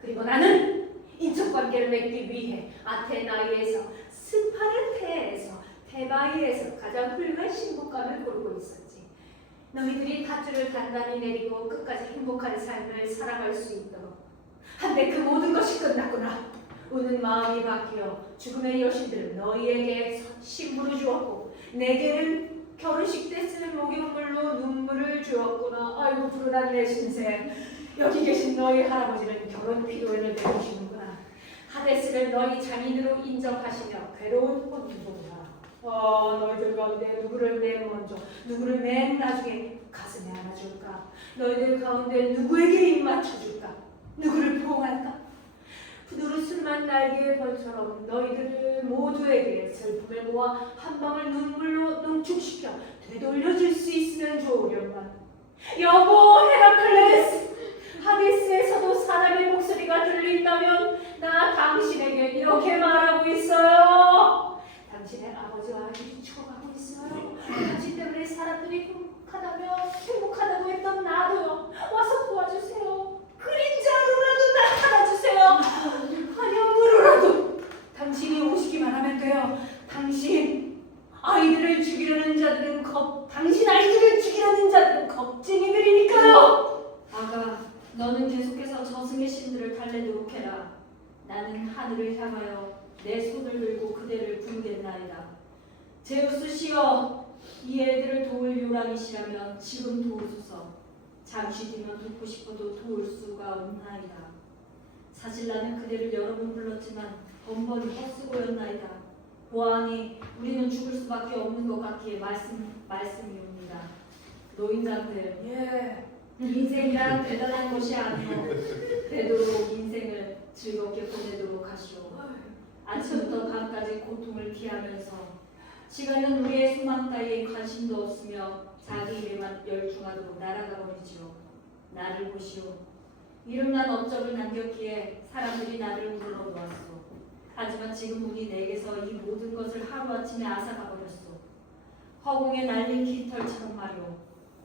그리고 나는 인적 관계를 맺기 위해 아테나이에서 스파르테에서 테바이에서 가장 훌륭한 신부감을 고르고 있었지. 너희들이 밧줄을 단단히 내리고 끝까지 행복한 삶을 살아갈 수 있도록. 한데 그 모든 것이 끝났구나. 우는 마음이 바뀌어 죽음의 여신들은 너희에게 신부를 주었고 내게는 결혼식 때 쓸 목욕물로 눈물을 주었구나. 아이고 불운한 내 신생. 여기 계신 너희 할아버지는 결혼 피로를 내주시는구나. 하데스를 너희 장인으로 인정하시며 괴로운 혼인보구나. 너희들 가운데 누구를 맨 먼저 누구를 맨 나중에 가슴에 안아줄까? 너희들 가운데 누구에게 입 맞춰줄까? 누구를 포옹할까? 푸드르스름한 날개의 벌처럼 너희들을 모두에게 슬픔을 모아 한 방울 눈물로 농축시켜 되돌려줄 수 있으면 좋으련만. 여보 헤라클레스, 하데스에서도 사람의 목소리가 들린다면 나 당신에게 이렇게 말하고 있어요. 당신의 아버지와 아들이 죽어가고 있어요. 당신 때문에 사람들이 행복하다고 했던 나도요. 와서 도와주세요. 그림자로라도 나타나주세요. 환영으로라도 당신이 오시기만 하면 돼요. 당신 아이들을 죽이려는 자들은 겁쟁이들이니까요. 아가, 너는 계속해서 저승의 신들을 달래도록 해라. 나는 하늘을 향하여 내 손을 들고 그대를 부르겠나이다. 제우스시여, 이 애들을 도울 요람이시라면 지금 도우소서. 잠시 뒤면 돕고 싶어도 도울 수가 없나이다. 사실 나는 그대를 여러 번 불렀지만 번번이 헛수고였나이다. 보아하니 우리는 죽을 수밖에 없는 것 같기에 말씀이옵니다. 노인장들, 인생이란 대단한 것이 아니오. 되도록 인생을 즐겁게 보내도록 하시오. 아침부터 밤까지 고통을 피하면서 시간은 우리의 소망 따위에 관심도 없으며 자기 일에만 열중하도록 날아가 버리지요. 나를 보시오. 이름난 업적을 남겼기에 사람들이 나를 우러러 놓았소. 하지만 지금 우리 내게서 이 모든 것을 하루아침에 앗아가 버렸소. 허공에 날린 깃털처럼 말이오.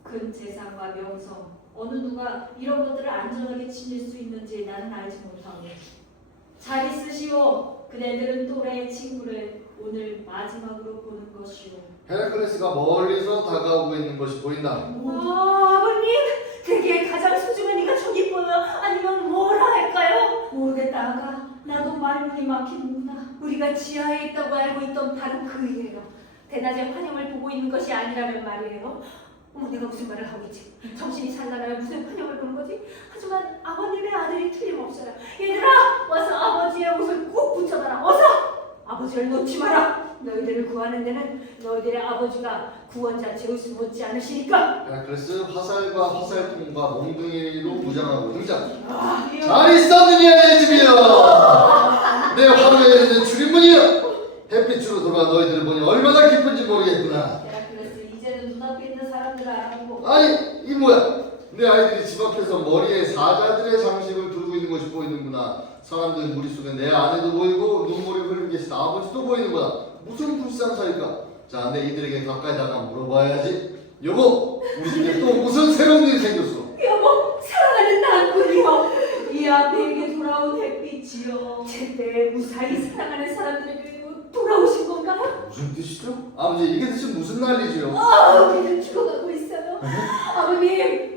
큰 재산과 명성, 어느 누가 이런 것들을 안전하게 지닐 수 있는지 나는 알지 못하오. 잘 있으시오. 그대들은 또래의 친구를 오늘 마지막으로 보는 것이오. 헤라클레스가 멀리서 다가오고 있는 것이 보인다. 아버님, 되게 가장 소중한 이가 저기 보여. 아니면 뭐라 할까요? 모르겠다 아가. 나도 말문이 막히는구나. 우리가 지하에 있다고 알고 있던 바로 그이에요. 대낮에 환영을 보고 있는 것이 아니라면 말이에요. 내가 무슨 말을 하고 있지? 정신이 산란하여 무슨 환영을 보는 거지? 하지만 아버님의 아들이 틀림없어요. 얘들아, 와서 아버지의 옷을 꼭 붙잡아라. 어서! 아버지를 놓지 마라. 너희들을 구하는 데는 너희들의 아버지가 구원자 제우스 못지 않으시니까. 헤라클레스 화살과 화살통과 몽둥이로 무장하고 등장. 아, 잘 있었느냐 내 집이여. 내 화루에 있는 출입문이여. 햇빛으로 돌아 너희들을 보니 얼마나 기쁜지 모르겠구나. 헤라클레스, 이제는 눈앞에 있는 사람들을 알아보고. 아니 이 뭐야? 내 아이들이 집 앞에서 머리에 사자들의 장식을 두르고 있는 것이 보이는구나. 사람들 무리 속에 내 아내도 보이고 눈물이 흐르고 계신 아버지도 보이는구나. 무슨 불상사일까? 자, 내 이들에게 가까이 다가 물어봐야지. 여보, 우리 집에 또 무슨 새로운 일이 생겼어? 여보, 사랑하는 난군이여. 이 아버에게 돌아온 햇빛이여. 제때 무사히 사랑하는 사람들에게 돌아오신 건가요? 무슨 뜻이죠? 아버지, 이게 대체 무슨 난리지요? 우리는 죽어가고 있어요.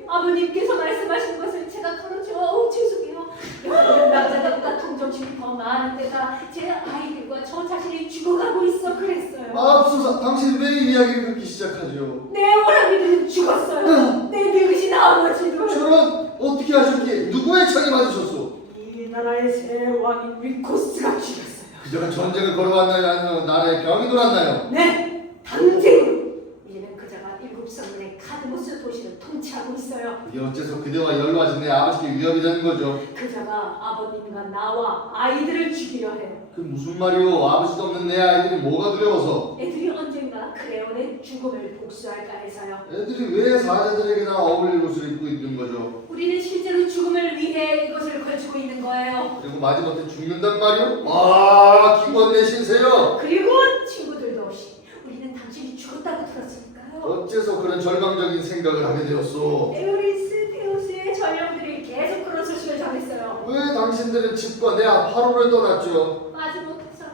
아버님께서 말씀하신 것을 제가 가로지어 죄송해요. 여러분 남자들보다 동정심이 더 많은 데다 제 아이들과 저 자신이 죽어가고 있어 그랬어요. 앞서서 당신 왜 이 이야기를 그렇게 시작하죠? 내 오라비들은 죽었어요. 내 늙으신 아버지도. 저런 어떻게 하셨기에 누구의 창에 맞으셨소? 이 나라의 새 왕인 위코스가 죽였어요. 그저가 전쟁을 걸어왔나요? 아니면 나라에 병이 돌았나요? 네, 당쟁으로. 이제는 그자가 7성문의 카드모스 도시를 통치하고 있어요. 이게 어째서 그대와 연로하신 내 아버지께 위협이 되는 거죠? 그자가 아버님과 나와 아이들을 죽이려 해요. 그 무슨 말이오? 아버지도 없는 내 아이들이 뭐가 두려워서? 애들이 언젠가 크레온의 죽음을 복수할까 해서요. 애들이 왜 사자들에게나 어울릴 옷을 입고 있는 거죠? 우리는 실제로 죽음을 위해 이것을 걸치고 있는 거예요. 그리고 마지못해 죽는단 말이오? 와, 기권 내신세요. 그리고 친구들도 없이 우리는 당신이 죽었다고 들었으니까요. 어째서 그런 절망적인 생각을 하게 되었소? 에우리스테우스의 전령들이 계속 그런 소식을 전했어요. 왜 당신들은 집과 내 앞 하루를 떠났죠? 마지못해서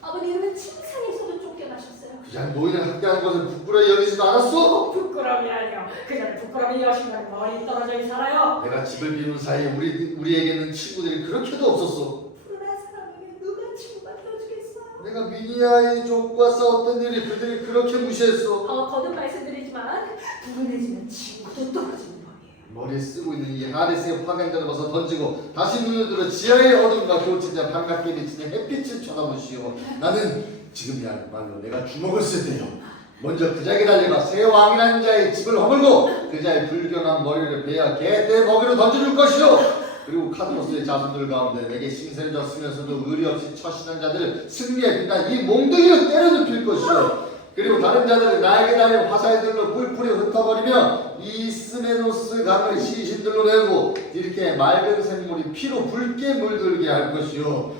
아버님은 침상에서도 쫓겨나셨어요. 그냥 노인을 학대하는 것을 부끄러이 여기지도 않았어? 부끄러움이 아니요. 그냥 부끄러움이 여신과는 멀리 떨어져 있어요. 내가 집을 비운 사이에 우리에게는 친구들이 그렇게도 없었어. 푸른한 사람에게 누가 친구가 되어주겠어요? 내가 미니아의 족과 싸웠던 일이 그들이 그렇게 무시했어. 거듭 말씀드리지만 부근해지면 친구도 떨어지는 법이에요. 머리에 쓰고 있는 이 하데스의 화관자를 벗어 던지고 다시 눈을 들어 지하의 어둠과 교체자 반갑게 비치는 햇빛을 쳐다보시오. 나는 지금이야말로 내가 주먹을 쓸 때요. 먼저 그자에게 달려가 새 왕이라는 자의 집을 허물고 그자의 불견한 머리를 베어 개떼 먹이로 던져줄 것이오. 그리고 카드로스의 자손들 가운데 내게 신세를 졌으면서도 의리 없이 처신한 자들을 승리에 빛난 이 몽둥이로 때려 눕힐 것이오. 그리고 다른 자들은 나에게 달린 화살들로 뿔뿔이 흩어버리며 이스메노스 강을 시신들로 내고 이렇게 맑은 샘물이 피로 붉게 물들게 할 것이오.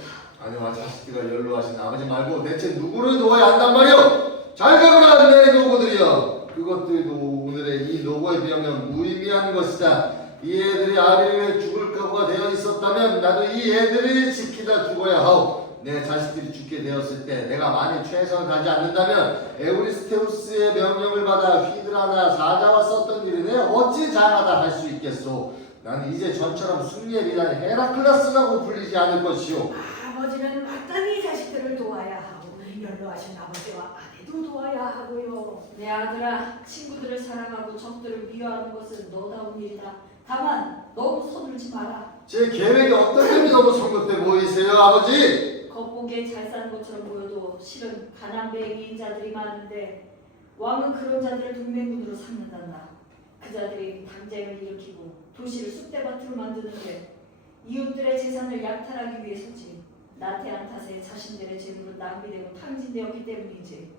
아니와 자식들과 연로하신 아버지 말고 대체 누구를 도와야 한단 말이오? 잘 가거라 내 노고들이여. 그것들도 오늘의 이 노고에 비하면 무의미한 것이다. 이 애들이 아비를 죽을 각오가 되어 있었다면 나도 이 애들을 지키다 죽어야 하오. 내 자식들이 죽게 되었을 때 내가 만일 최선을 다하지 않는다면 에우리스테우스의 명령을 받아 휘드라나 사자와 썼던 일을 내 어찌 잘하다 할 수 있겠소. 나는 이제 전처럼 승리의 비단이 헤라클라스라고 불리지 않을 것이오. 아버지는 마땅히 자식들을 도와야 하고 연로하신 아버지와 아내도 도와야 하고요. 내 아들아, 친구들을 사랑하고 적들을 미워하는 것은 너다운 일이다. 다만 너무 서둘지 마라. 제 계획이 어떤 점이 너무 성급해 보이세요, 아버지? 겉보기에 잘 사는 것처럼 보여도 실은 가난뱅이인 자들이 많은데 왕은 그런 자들을 동맹군으로 삼는단다. 그 자들이 당쟁을 일으키고 도시를 쑥대밭으로 만드는데 이웃들의 재산을 약탈하기 위해서지. 나태한 탓에 자신들의 재물은 낭비되고 탕진되었기 때문이지.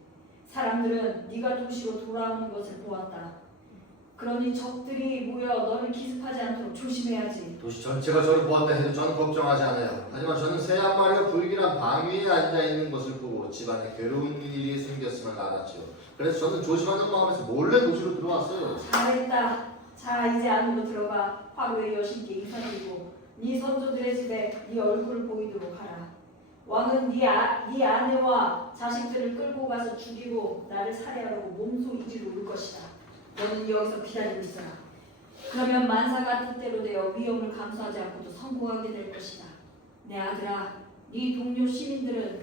사람들은 네가 도시로 돌아오는 것을 보았다. 그러니 적들이 모여 너를 기습하지 않도록 조심해야지. 도시 전체가 저를 보았다 해도 저는 걱정하지 않아요. 하지만 저는 새 한 마리가 불길한 방위에 앉아있는 것을 보고 집안에 괴로운 일이 생겼음을 알았죠. 그래서 저는 조심하는 마음에서 몰래 도시로 들어왔어요. 잘했다. 자, 이제 안으로 들어가 화로의 여신께 인사드리고 네 선조들의 집에 네 얼굴을 보이도록 하라. 왕은 네 아내와 자식들을 끌고 가서 죽이고 나를 살해하려고 몸소이지로 올 것이다. 너는 여기서 기다리고 있어라. 그러면 만사가 뜻대로 되어 위험을 감수하지 않고도 성공하게 될 것이다. 내 아들아, 네 동료 시민들은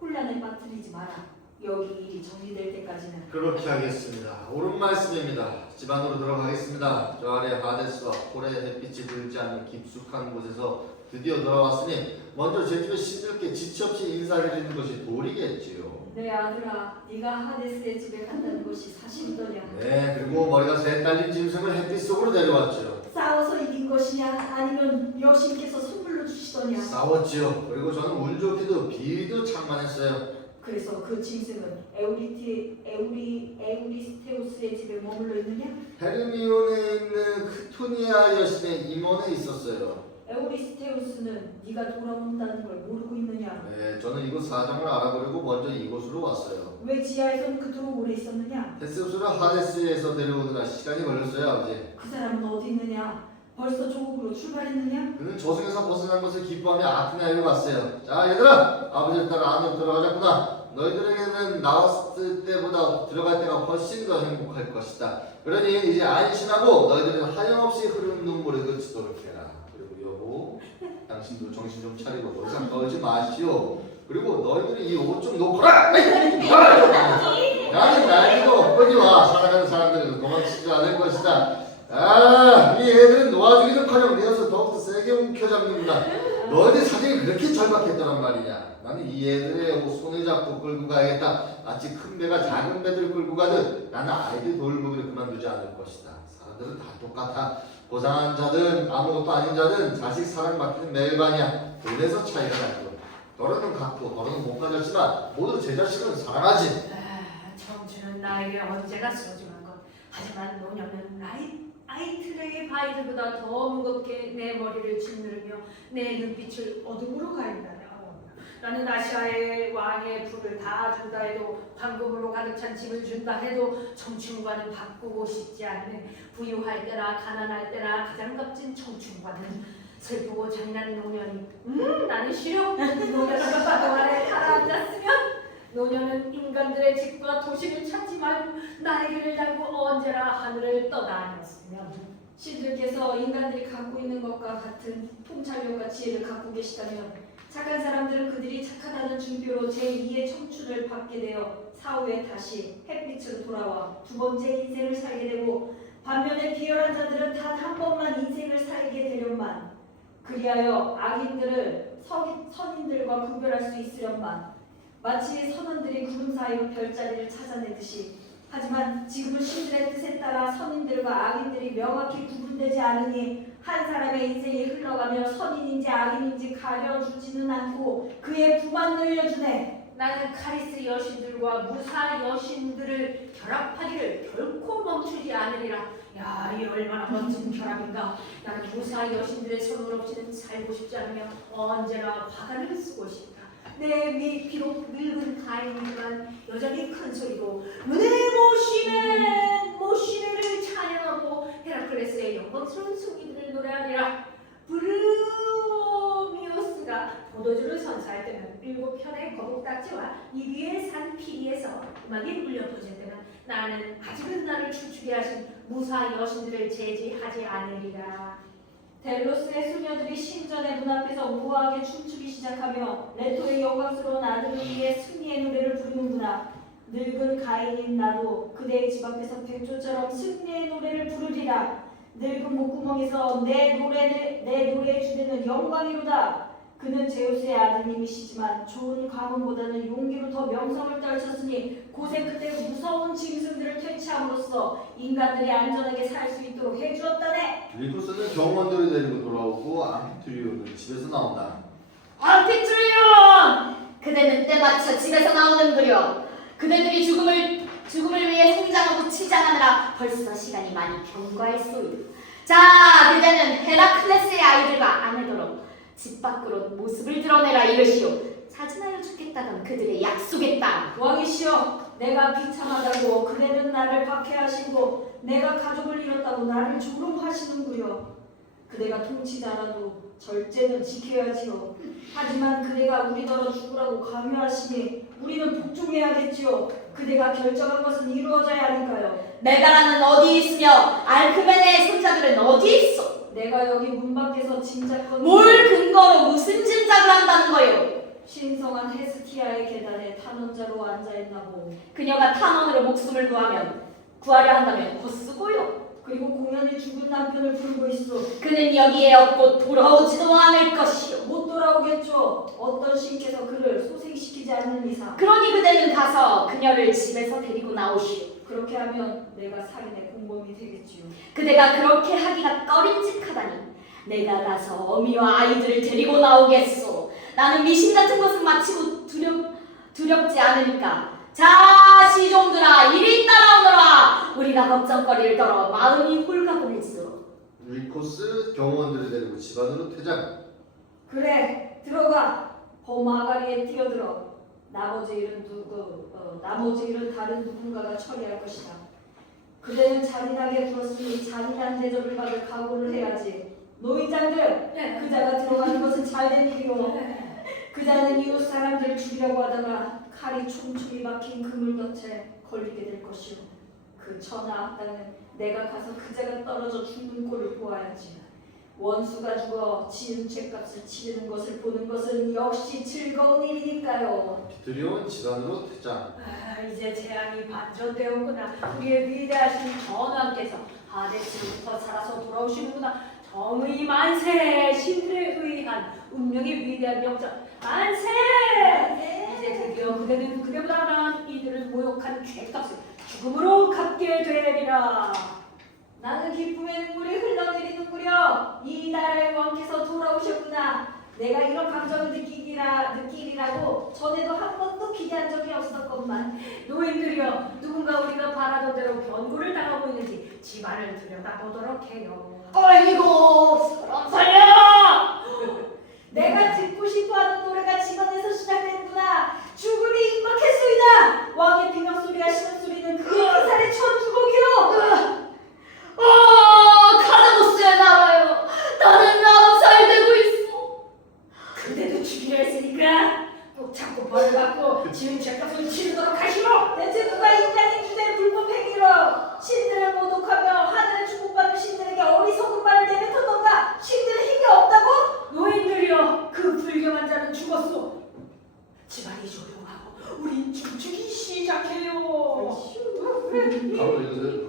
혼란에 빠뜨리지 마라. 여기 일이 정리될 때까지는. 그렇게 하겠습니다. 옳은 말씀입니다. 집 안으로 들어가겠습니다. 저 아래 하데스와 폴의 햇빛이 들지 않는 깊숙한 곳에서 드디어 돌아왔으니 먼저 제 집에 시들게 지체 없이 인사드리는 것이 도리겠지요. 내 아들아, 네가 하데스의 집에 간다는 것이 사실이더냐? 네, 그리고 머리가 새 딸린 짐승을 햇빛 속으로 내려왔죠. 싸워서 이긴 것이냐? 아니면 여신께서 선물로 주시더냐? 싸웠지요. 그리고 저는 운 좋게도 비위도 창만했어요. 그래서 그 짐승은 에우리스테우스의 집에 머물러 있느냐? 헤르미온에 있는 크토니아 여신의 임원에 있었어요. 에우리스테우스는 네가 돌아온다는 걸 모르고 있느냐? 네, 저는 이곳 사정을 알아보려고 먼저 이곳으로 왔어요. 왜 지하에선 그토록 오래 있었느냐? 테세우스를 하데스에서 데려오느라 시간이 걸렸어요, 아버지. 그 사람은 어디 있느냐? 벌써 조국으로 출발했느냐? 그는 저승에서 벗어난 것을 기뻐하며 아테네로 갔어요. 자, 얘들아, 아버지를 따라 안으로 들어가자꾸나. 너희들에게는 나왔을 때보다 들어갈 때가 훨씬 더 행복할 것이다. 그러니 이제 안심하고 너희들은 하염없이 흐르는 눈물을 그치도록 해라. 그리고 여보, 당신도 정신 좀 차리고 더 이상 떨지 마시오. 그리고 너희들이 이 옷 좀 놓거라! 나는 날개도 없거니와 살아가는 사람들은 도망치지 않을 것이다. 아, 이 애들은 놓아주기는커녕 내어서 더욱더 세게 움켜잡는구나. 너희들 사정이 그렇게 절박했더란 말이냐. 나는 이 애들의 옷 손을 잡고 끌고 가야겠다. 마치 큰 배가 작은 배들 끌고 가듯 나는 아이들 돌보기를 그만두지 않을 것이다. 사람들은 다 똑같아. 고상한 자든 아무것도 아닌 자든 자식 사랑받기는 매일반이야. 돈에서 차이가 날고 너로는 갖고 너로는 못 가졌지만 모두 제 자식은 사랑하지. 청춘은 노년은 나에게 언제나 소중한 것. 하지만 노년은 아이틀의 바위들보다 더 무겁게 내 머리를 짓누르며 내 눈빛을 어둠으로 가린다냐. 나는 아시아의 왕의 부를 다 준다 해도 황금으로 가득 찬 집을 준다 해도 청춘과는 바꾸고 싶지 않네. 부유할 때나 가난할 때나 가장 값진 청춘과는 슬프고 잔인한 노년이 나는 싫어. 노년은 파도 아래 가라앉았으면 노년은 인간들의 집과 도시를 찾지 말고 날개를 달고 언제나 하늘을 떠다녔으면. 신들께서 인간들이 갖고 있는 것과 같은 통찰력과 지혜를 갖고 계시다면 착한 사람들은 그들이 착하다는 증표로 제2의 청춘을 받게 되어 사후에 다시 햇빛으로 돌아와 두 번째 인생을 살게 되고, 반면에 비열한 자들은 단 한 번만 인생을 살게 되련만 그리하여 악인들을 선인들과 구별할 수 있으련만 마치 선원들이 구름 사이로 별자리를 찾아내듯이. 하지만 지금은 신들의 뜻에 따라 선인들과 악인들이 명확히 구분되지 않으니 한 사람의 인생이 흘러가며 선인인지 악인인지 가려주지는 않고 그의 부만 늘려주네. 나는 카리스 여신들과 무사 여신들을 결합하기를 결코 멈추지 않으리라. 야, 이 얼마나 멋진 결합인가. 나는 무사 여신들의 손을 없이는 살고 싶지 않으며 언제나 화관을 쓰고 싶다. 내 위 비록 늙은 가인이지만 여전히 큰 소리로 내 모시메를 찬양하고 헤라클레스의 영광스러운 승리들을 노래하리라. 브루미오스가 포도주를 선사할 때는 7편의 거북딱지와 2위의 산 피리에서 음악이 울려 퍼질 때는 나는 아직은 나를 춤추게 하신 무사 여신들을 제지하지 않으리라. 델로스의 수녀들이 신전의 문 앞에서 우아하게 춤추기 시작하며 레토의 영광스러운 아들을 위해 승리의 노래를 부르는구나. 늙은 가인인 나도 그대의 집 앞에서 백조처럼 승리의 노래를 부르리라. 늙은 목구멍에서 내 노래의 주제는 영광이로다. 그는 제우스의 아드님이시지만 좋은 가문보다는 용기로 더 명성을 떨쳤으니 고생 끝에 무서운 짐승들을 퇴치함으로써 인간들이 안전하게 살 수 있도록 해주었다네. 리코스는 경호원들을 데리고 돌아오고 암피트리온은 집에서 나온다. 암피트리온! 그대는 때마쳐 집에서 나오는구려. 그대들이 죽음을 위해 성장하고 치장하느라 벌써 시간이 많이 경과했소이다. 자, 그대는 헤라클레스의 아이들과 아내더러 집 밖으로 모습을 드러내라 이르시오. 자진하여 죽겠다던 그들의 약속의 땅. 왕이시여, 내가 비참하다고 그대는 나를 박해하시고 내가 가족을 잃었다고 나를 조롱하시는구려. 그대가 통치자라도 절제는 지켜야지요. 하지만 그대가 우리더러 죽으라고 강요하시니 우리는 복종해야겠지요. 그대가 결정한 것은 이루어져야 하니까요. 메가라는 어디 있으며 알크메네의 손자들은 어디 있어? 내가 여기 문 밖에서 짐작건 뭘 근거로 무슨 짐작을 한다는 거요? 신성한 헤스티아의 계단에 탄원자로 앉아있나보. 그녀가 탄원으로 목숨을 구하려 한다면 헛수고요. 그리고 공연히 죽은 남편을 부르고 있어. 그는 여기에 없고 돌아오지도 않을 것이요. 못 돌아오겠죠. 어떤 신께서 그를 소생시키지 않는 이상. 그러니 그대는 가서 그녀를 집에서 데리고 나오시오. 그렇게 하면 내가 살인의 공범이 되겠지요. 그대가 그렇게 하기가 꺼림직하다니 내가 가서 어미와 아이들을 데리고 나오겠소. 나는 미신 같은 것은 마치고 두렵지 않으니까. 자, 시종들아, 이리 따라오너라. 우리가 걱정거리를 떨어 마음이 홀가분했소. 리코스 경호원들을 데리고 집 안으로 퇴장. 그래, 들어가. 범아가리에 뛰어들어. 나머지 일은 다른 누군가가 처리할 것이다. 그대는 잔인하게 굴었으니 잔인한 대접을 받을 각오를 해야지. 노인장들, 그자가 들어가는 것은 잘된 일이오. 그자는 이웃 사람들을 죽이려고 하다가 칼이 촘촘히 막힌 그물덫에 걸리게 될 것이오. 그 천하 악당은 내가 가서 그자가 떨어져 죽는 꼴을 보아야지. 원수가 죽어 지은 죄값을 치르는 것을 보는 것은 역시 즐거운 일이니까요. 피트리온 집 안으로 퇴장. 이제 재앙이 반전되었구나. 우리의 위대하신 전왕께서 하데스로부터 살아서 돌아오시는구나. 정의 만세! 신들에 의한 운명의 위대한 명장 만세! 이제 드디어 그대는 그대보다 나은 이들을 모욕한 죄값을 죽음으로 갚게 되리라. 나는 기쁨의 눈물이 흘러내리는구려. 이 나라의 왕께서 돌아오셨구나. 내가 이런 감정을 느끼리라고 전에도 한 번도 기대한 적이 없었건만. 노인들이여, 누군가 우리가 바라던 대로 변고를 당하고 있는지 집안을 들여다보도록 해요. 어이구, 사람 살려! 내가 듣고 싶어하는 노래가 집안에서 시작되는구나. 죽음이 임박했소이다. 왕의 비명소리가 신음소리는 그의 기살의 천주곡이요. 카드모스에 나와요. 나는 암살되고 있어. 그대도 죽이려 했으니까 꼭 잡고 벌을 받고 지은 죄값을 치르도록 하시오. 대체 누가 인간의 주된 불법 행위로 신들을 모독하며 하늘의 축복받는 신들에게 어리석은 말을 내뱉었던가? 신들은 힘이 없다고? 노인들이여, 그 불경한 자는 죽었소. 집안이 조용하고 우리 춤추기 시작해요. 바로 읽으세요.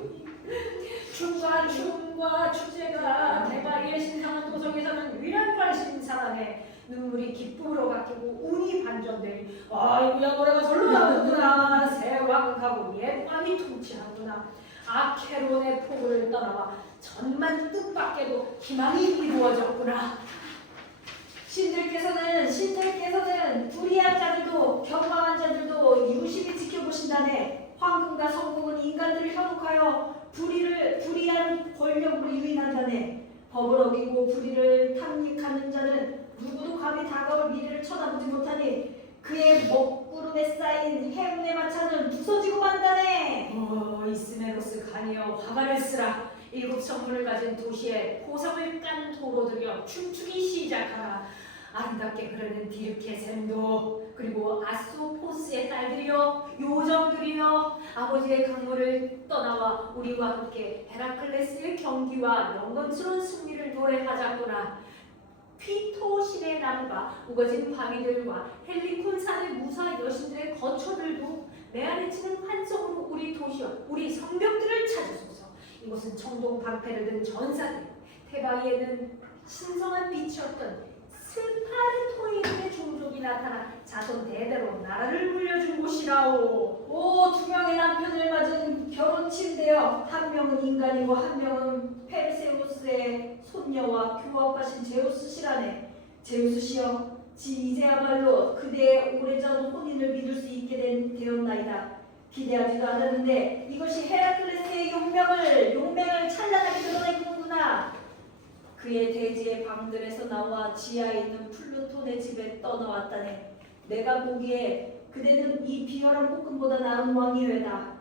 춤과 축제가 대바리의 신성한 도성에서는 위란관신 사람의 눈물이 기쁨으로 바뀌고 운이 반전되니 아이고야, 노래가 절로 나오는구나. 새왕하고 옛밤이 통치하구나. 아케론의 포구를 떠나와 전만 뜻밖에도 희망이 이루어졌구나. 신들께서는 불의한 자들도 경망한 자들도 유심히 지켜보신다네. 황금과 성공은 인간들을 현혹하여 불의한 권력으로 유인한다네. 법을 어기고 불의를 탐닉하는 자는 누구도 감히 다가올 미래를 쳐다보지 못하니 그의 먹구름에 쌓인 행운의 마차는 부서지고 만다네. 이스메로스 가니여, 화관을 쓰라. 7 성문을 가진 도시에 포성을 깐 도로들이여, 춤추기 시작하라. 아름답게 흐르는 디르케센도, 그리고 아소포스의 딸들이여, 요정들이여, 아버지의 강물을 떠나와 우리와 함께 헤라클레스의 경기와 영광스러운 승리를 노래하자꾸나. 피토 신의 나무가 우거진 바위들과 헬리콘 산의 무사 여신들의 거처들도 메아리치는 환성으로 우리 도시와 우리 성벽들을 찾으소서. 이곳은 청동 방패를 든 전사들, 테바이에는 신성한 빛이었던 스파르토인의 종족이 나타나 자손 대대로 나라를 물려준 곳이라오. 두 명의 남편을 맞은 결혼 침대여, 한 명은 인간이고 한 명은 페르세우스의 손녀와 교합하신 제우스시라네. 제우스시여, 이제야말로 그대의 오래전 혼인을 믿을 수 있게 되었나이다. 기대하지도 않았는데 이것이 헤라클레스의 용맹을 찬란하게 드러내는구나. 그의 대지의 방들에서 나와 지하에 있는 플루톤의 집에 떠나왔다네. 내가 보기에 그대는 이 비열한 볶음보다 나은 왕이외다.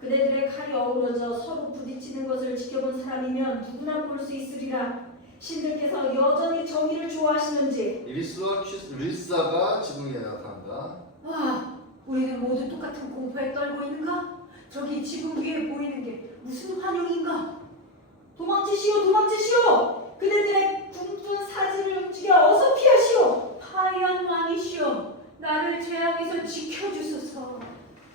그대들의 칼이 어우러져 서로 부딪히는 것을 지켜본 사람이면 누구나 볼 수 있으리라. 신들께서 여전히 정의를 좋아하시는지. 이리스와 릴사가 지붕에 나타난다. 우리는 모두 똑같은 공포에 떨고 있는가? 저기 지붕 위에 보이는 게 무슨 환영인가? 도망치시오. 그대들의 굶뜬 사지를 움직여 어서 피하시오. 파이언 왕이시여, 나를 재앙에서 지켜주소서.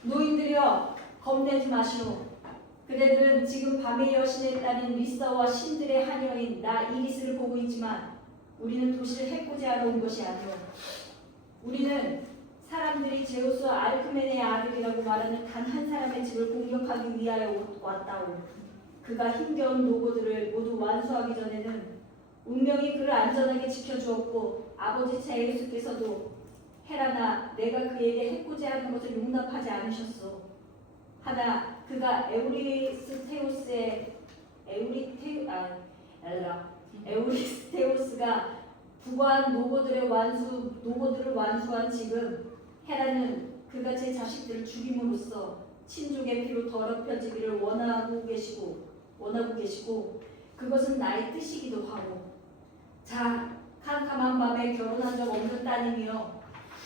노인들이여, 겁내지 마시오. 그대들은 지금 밤의 여신의 딸인 리사와 신들의 하녀인 나 이리스를 보고 있지만 우리는 도시를 해코지하러 온 것이 아니오. 우리는 사람들이 제우스와 알크멘의 아들이라고 말하는 단 한 사람의 집을 공격하기 위하여 왔다오. 그가 힘겨운 노고들을 모두 완수하기 전에는 운명이 그를 안전하게 지켜주었고 아버지 제우스께서도 헤라나 내가 그에게 해코지하는 것을 용납하지 않으셨소. 하나 그가 에우리스테우스가 부과한 노고들을 완수한 지금 헤라는 그가 제 자식들을 죽임으로써 친족의 피로 더럽혀지기를 원하고 계시고 그것은 나의 뜻이기도 하고. 자, 캄캄한 밤에 결혼한 적 없는 따님이여,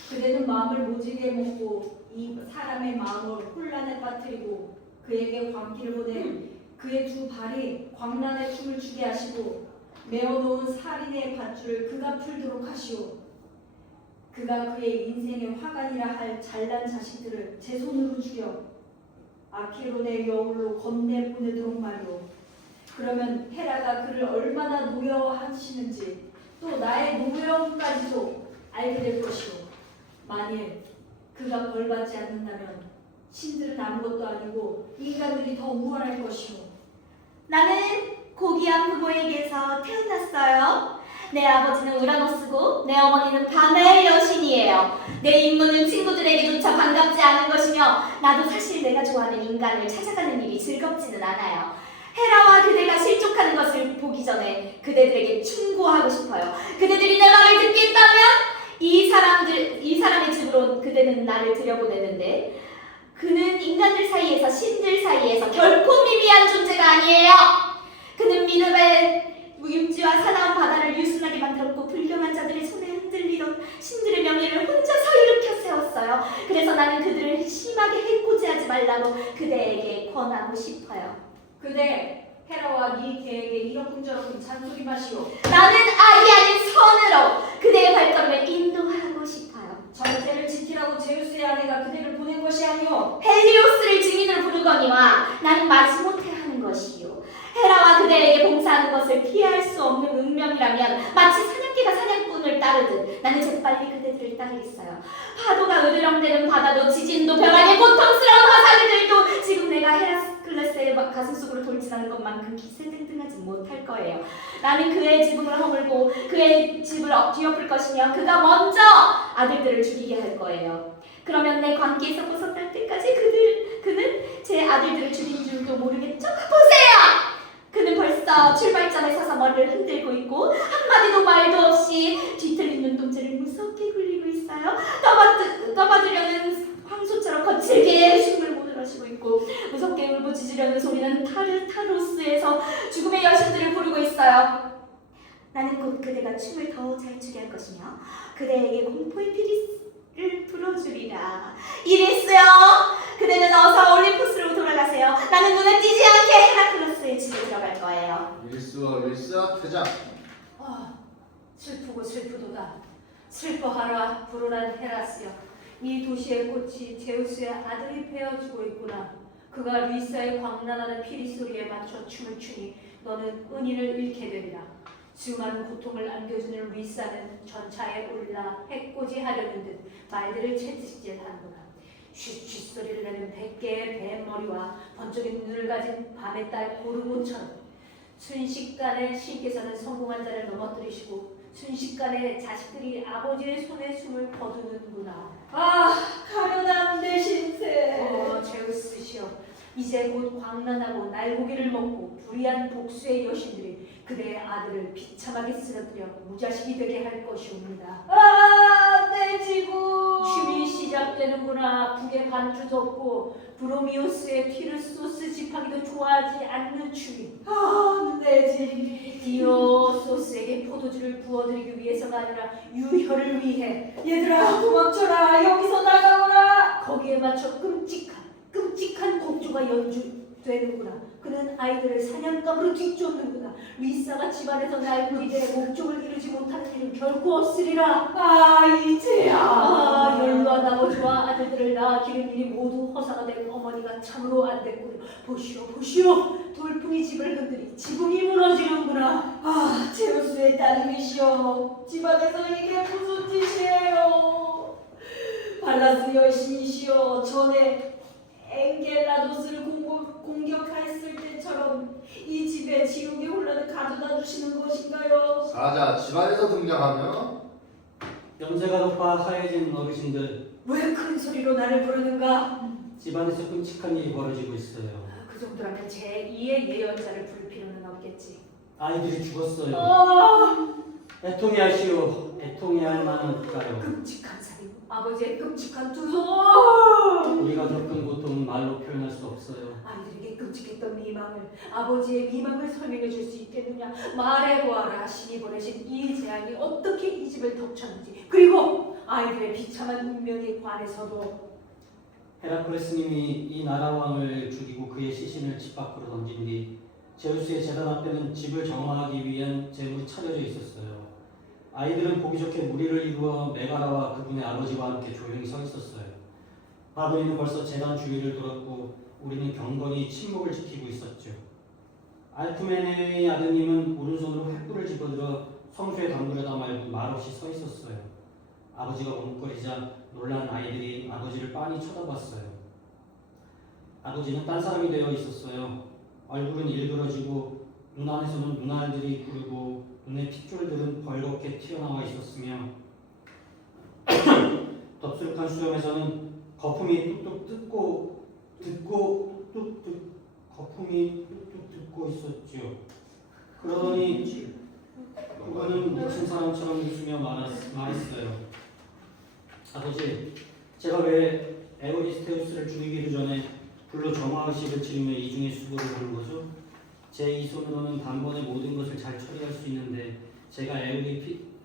그대는 마음을 모질게 먹고 이 사람의 마음을 혼란에 빠뜨리고 그에게 광기를 보내 그의 두 발이 광란의 춤을 추게 하시고 메어놓은 살인의 밧줄을 그가 풀도록 하시오. 그가 그의 인생의 화관이라 할 잘난 자식들을 제 손으로 죽여 아케론의 여울로 건네보내도록 말이오. 그러면 헤라가 그를 얼마나 노여워하시는지 또 나의 노여움까지도 알게 될 것이오. 만일 그가 벌받지 않는다면 신들은 아무것도 아니고 인간들이 더 우월할 것이오. 나는 고귀한 부모에게서 태어났어요. 내 아버지는 우라노스고 내 어머니는 밤의 여신이에요. 내 임무는 친구들에게조차 반갑지 않은 것이며 나도 사실 내가 좋아하는 인간을 찾아가는 일이 즐겁지는 않아요. 헤라와 그대가 실족하는 것을 보기 전에 그대들에게 충고하고 싶어요. 그대들이 내 말을 듣겠다면 이 사람의 집으로 그대는 나를 들여보내는데 그는 인간들 사이에서 신들 사이에서 결코 미미한 존재가 아니에요. 그는 미르베 육지와 사나운 바다를 유순하게 만들었고 불경한 자들의 손에 흔들리던 신들의 명예를 혼자서 일으켜 세웠어요. 그래서 나는 그들을 심하게 해코지하지 말라고 그대에게 권하고 싶어요. 그대 헤라와 네 계에게 이러쿵저러쿵 잔소리 마시오. 나는 악이 아닌 선으로 그대의 발걸음을 인도하고 싶어요. 절제를 지키라고 제우스의 아내가 그대를 보낸 것이 아니오. 헬리오스를 증인으로 부르거니와 나는 마지못해 하는 것이요. 헤라와 그대에게 봉사하는 것을 피할 수 없는 운명이라면 마치 사냥개가 사냥꾼을 따르듯 나는 재빨리 그대들을 따르겠어요. 파도가 으르렁대는 바다도 지진도 벼랑의 고통스러운 화살들도 지금 내가 헤라클레스의 가슴 속으로 돌진하는 것만큼 기세등등하지 못할 거예요. 나는 그의 지붕을 허물고 그의 집을 뒤엎을 것이며 그가 먼저 아들들을 죽이게 할 거예요. 그러면 내 관계에서 벗어날 때까지 그는 제 아들들을 죽인 줄도 모르겠죠? 보세요! 그는 벌써 출발점에 서서 머리를 흔들고 있고 한마디도 말도 없이 뒤틀린 눈동자를 무섭게 굴리고 있어요. 떠받으려는 황소처럼 거칠게 숨을 못 들어쉬고 있고 무섭게 울부짖으려는 소리는 타르타로스에서 죽음의 여신들을 부르고 있어요. 나는 곧 그대가 춤을 더 잘 추게 할 것이며 그대에게 공포의 피리를 불어주리라. 이랬어요. 그대는 어서 올림푸스로 돌아가세요. 나는 눈에 띄지 않게 헤라클레스의 집에 들어갈 거예요. 릴스와 퇴장. 아, 슬프고 슬프도다. 슬퍼하라 불온한 헤라스여. 이 도시의 꽃이 제우스의 아들이 베어주고 있구나. 그가 리사의 광란하는 피리 소리에 맞춰 춤을 추니 너는 은인을 잃게 되리라. 수많은 고통을 안겨주는 리사는 전차에 올라 해코지하려는 듯 말들을 채찍질하는구나. 쉿쉿 소리를 내는 100개의 뱀머리와 번쩍인 눈을 가진 밤의 딸 고르몬처럼 순식간에 신께서는 성공한 자를 넘어뜨리시고 순식간에 자식들이 아버지의 손에 숨을 거두는구나. 아, 가련한 내 신세. 제우스시여, 이제 곧 광란하고 날고기를 먹고 불의한 복수의 여신들이 그대의 아들을 비참하게 쓰러뜨려 무자식이 되게 할 것이옵니다. 아, 내 지구. 춤이 시작되는구나. 북의 반주도 없고 브로미오스의 티르소스 지팡이도 좋아하지 않는 춤이. 아, 내 집. 디오소스에게 포도주를 부어드리기 위해서가 아니라 유혈을 위해. 얘들아, 도망쳐라. 여기서 나가거라. 거기에 맞춰 끔찍한 곡조가 연주되는구나. 그는 아이들을 사냥감으로 뒤쫓는구나. 리사가 집안에서 날고 이제 목적을 이루지 못하는 일은 결코 없으리라. 아, 이제야. 열과 나머지와 아들들을 낳아 기른 일이 모두 허사가 된 어머니가 참으로 안 됐군요. 보시오. 돌풍이 집을 흔들이 지붕이 무너지는구나. 아, 제우스의 따님이시여. 집안에서 이게 무슨 짓이에요? 발라스 여신이시여. 전에 엔겔라도스를 공격했을 때처럼 이 집에 지옥의 혼란을 가져다 주시는 것인가요? 사자 집안에서 등장하며 연세가 높아 하얘진 어르신들, 왜 큰 소리로 나를 부르는가? 집안에서 끔찍한 일이 벌어지고 있어요. 그 정도라면 제2의 예언자를 부를 필요는 없겠지. 아이들이 죽었어요. 아, 애통해하시오. 애통해할 만한가요? 끔찍한 살인, 아버지의 끔찍한 두손. 우리가 겪은 고통은 말로 표현할 수 없어요. 아이들에게 끔찍했던 미망을, 아버지의 미망을 설명해 줄 수 있겠느냐? 말해보아라. 신이 보내신 이 재앙이 어떻게 이 집을 덮쳤는지, 그리고 아이들의 비참한 운명에 관해서도. 헤라클레스님이 이 나라 왕을 죽이고 그의 시신을 집 밖으로 던진 뒤 제우스의 재단 앞에는 집을 정화하기 위한 재물이 차려져 있었어요. 아이들은 보기 좋게 무리를 이루어 메가라와 그분의 아버지와 함께 조용히 서 있었어요. 바보이는 벌써 재단 주위를 돌았고 우리는 경건히 침묵을 지키고 있었죠. 알쿠메네의 아드님은 오른손으로 횃불을 집어들어 성수에 담그려다 말고 말없이 서 있었어요. 아버지가 머뭇거리자 놀란 아이들이 아버지를 빤히 쳐다봤어요. 아버지는 딴 사람이 되어 있었어요. 얼굴은 일그러지고 눈 안에서는 눈알들이 부르고 눈의 핏줄들은 벌겋게 튀어나와 있었으며 덥수룩한 수염에서는 거품이 뚝뚝 듣고 있었지요. 그러더니 그거는 미친 사람처럼 웃으며 말했어요. 아버지, 제가 왜 에우리스테우스를 죽이기도 전에 불로 정화의식을 치르며 이중의 수고를 하는 거죠? 제 이 손으로는 단번에 모든 것을 잘 처리할 수 있는데 제가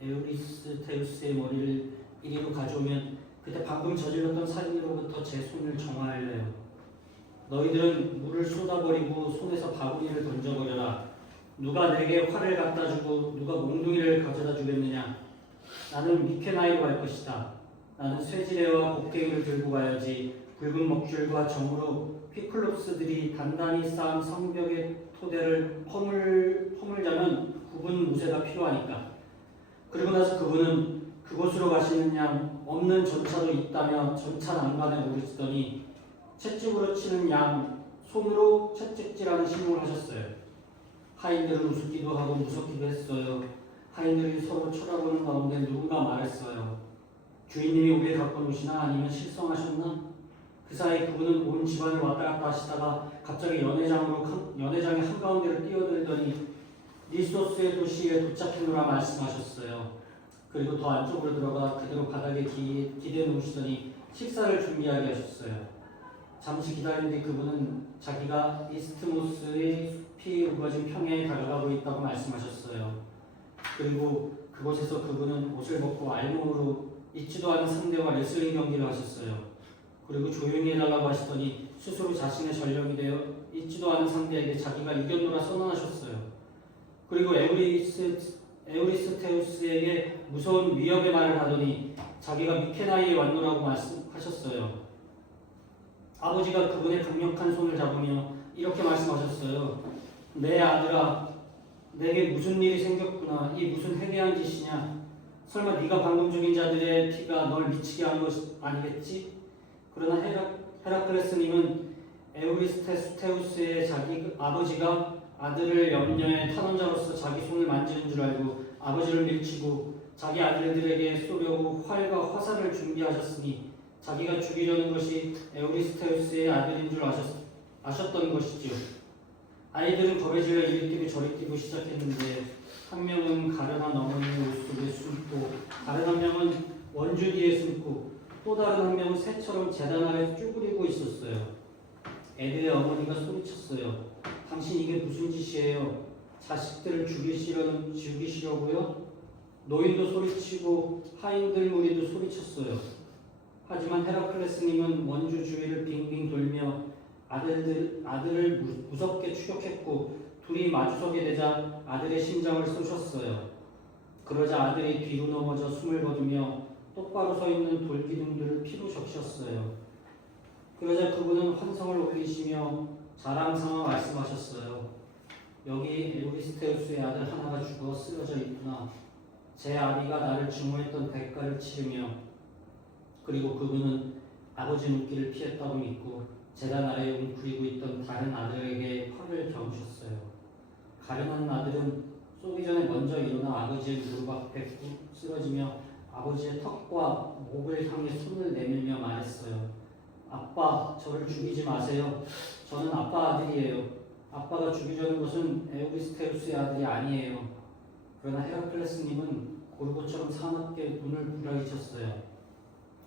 에우리스테우스의 머리를 이리로 가져오면 그때 방금 저질렀던 살인으로부터 제 손을 정화할래요. 너희들은 물을 쏟아버리고 손에서 바구니를 던져버려라. 누가 내게 활을 갖다 주고 누가 몽둥이를 가져다 주겠느냐? 나는 미케나이로 갈 것이다. 나는 쇠지레와 곡괭이를 들고 가야지. 붉은 먹줄과 정으로 피클롭스들이 단단히 쌓은 성벽의 토대를 허물자면 굽은 무쇠가 필요하니까. 그리고 나서 그분은 그곳으로 가시는 양 없는 전차도 있다며 전차 난간에 오르시더니 채찍으로 치는 양 손으로 채찍질하는 신용을 하셨어요. 하인들은 우습기도 하고 무섭기도 했어요. 하인들이 서로 쳐다보는 가운데 누군가 말했어요. 주인님이 우리 갖고 노시나 아니면 실성하셨나? 그 사이 그분은 온 집안을 왔다 갔다 하시다가 갑자기 연회장의 한가운데를 뛰어들더니 니소스의 도시에 도착했노라 말씀하셨어요. 그리고 더 안쪽으로 들어가 그대로 바닥에 기대 놓으시더니 식사를 준비하게 하셨어요. 잠시 기다린 뒤 그분은 자기가 이스트모스의 숲이 우거진 평야에 다가가고 있다고 말씀하셨어요. 그리고 그곳에서 그분은 옷을 벗고 알몸으로 잊지도 않은 상대와 레슬링 경기를 하셨어요. 그리고 조용히 해달라고 하시더니 스스로 자신의 전력이 되어 잊지도 않은 상대에게 자기가 이겼노라 선언하셨어요. 그리고 에우리스테우스에게 무서운 위협의 말을 하더니 자기가 미케나이에 왔노라고 말씀하셨어요. 아버지가 그분의 강력한 손을 잡으며 이렇게 말씀하셨어요. 내 아들아, 내게 무슨 일이 생겼구나. 이 무슨 해괴한 짓이냐. 설마 네가 방금 죽인 자들의 피가 널 미치게 한 것 아니겠지? 그러나 헤라클레스님은 에우리스테우스의 자기 아버지가 아들을 염려해 탄원자로서 자기 손을 만지는 줄 알고 아버지를 밀치고 자기 아들들에게 쏘려고 활과 화살을 준비하셨으니 자기가 죽이려는 것이 에우리스테우스의 아들인 줄 아셨던 것이지요. 아이들은 겁에 질려 이리 뛰고 저리 뛰고 시작했는데 한 명은 가련한 어머니 옷 속에 숨고 다른 한 명은 원주 뒤에 숨고 또 다른 한 명은 새처럼 재단 아래 쭈그리고 있었어요. 애들의 어머니가 소리쳤어요. 당신 이게 무슨 짓이에요? 자식들을 죽이시려고요? 노인도 소리치고 하인들 무리도 소리쳤어요. 하지만 헤라클레스님은 원주 주위를 빙빙 돌며 아들을 무섭게 추격했고 둘이 마주서게 되자 아들의 심장을 쏘셨어요. 그러자 아들이 뒤로 넘어져 숨을 거두며 똑바로 서 있는 돌기둥들을 피로 적셨어요. 그러자 그분은 환성을 올리시며 자랑삼아 말씀하셨어요. 여기 에우리스테우스의 아들 하나가 죽어 쓰러져 있구나. 제 아비가 나를 증오했던 대가를 치르며. 그리고 그분은 아버지 눈길을 피했다고 믿고 재단 아래에 웅크리고 있던 다른 아들에게 활을 겨누셨어요. 가련한 아들은 쏘기 전에 먼저 일어나 아버지의 무릎 앞에 쓰러지며 아버지의 턱과 목을 향해 손을 내밀며 말했어요. 아빠, 저를 죽이지 마세요. 저는 아빠 아들이에요. 아빠가 죽이려는 것은 에우리스테우스의 아들이 아니에요. 그러나 헤라클레스님은 고르고처럼 사납게 눈을 부라리쳤어요.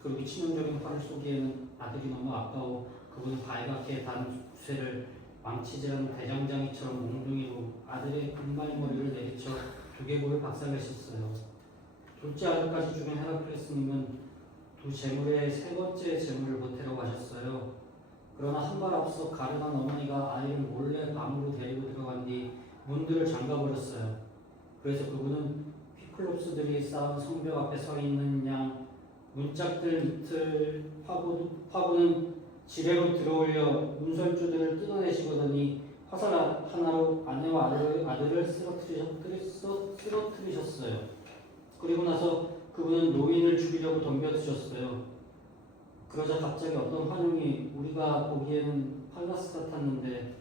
그리고 치명적인 활을 쏘기에는 아들이 너무 아까워 그분은 발갛게 단 쇠를 망치질하는 대장장이처럼 몽둥이로 아들의 금발머리를 내리쳐 두개골을 박살내셨어요. 둘째 아들까지 죽인 헤라클레스님은 두 재물의 세 번째 재물을 보태려고 하셨어요. 그러나 한 발 앞서 가련한 어머니가 아이를 몰래 방으로 데리고 들어간 뒤 문들을 잠가버렸어요. 그래서 그분은 피클롭스들이 쌓은 성벽 앞에 서 있는 양 문짝들 밑을 파고는 지뢰로 들어올려 문설주들을 뜯어내시거더니 화살 하나로 아내와 아들을 쓰러뜨리셨어요. 그리고 나서 그분은 노인을 죽이려고 덤벼드셨어요. 그러자 갑자기 어떤 환영이 우리가 보기에는 팔라스 같았는데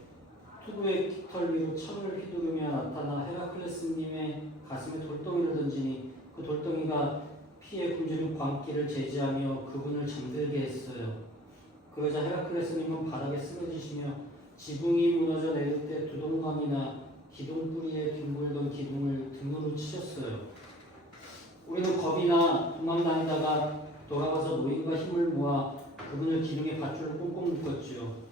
투구의 깃털 위로 창을 휘두르며 나타나 헤라클레스님의 가슴에 돌덩이를 던지니 그 돌덩이가 피에 굶주린 광기를 제지하며 그분을 잠들게 했어요. 그러자 헤라클레스님은 바닥에 쓰러지시며 지붕이 무너져 내릴 때 두동강이나 기둥 뿌리에 뒹굴던 기둥을 등으로 치셨어요. 우리는 겁이나 도망다니다가 돌아와서 노인과 힘을 모아 그분을 기둥에 밧줄을 꽁꽁 묶었지요.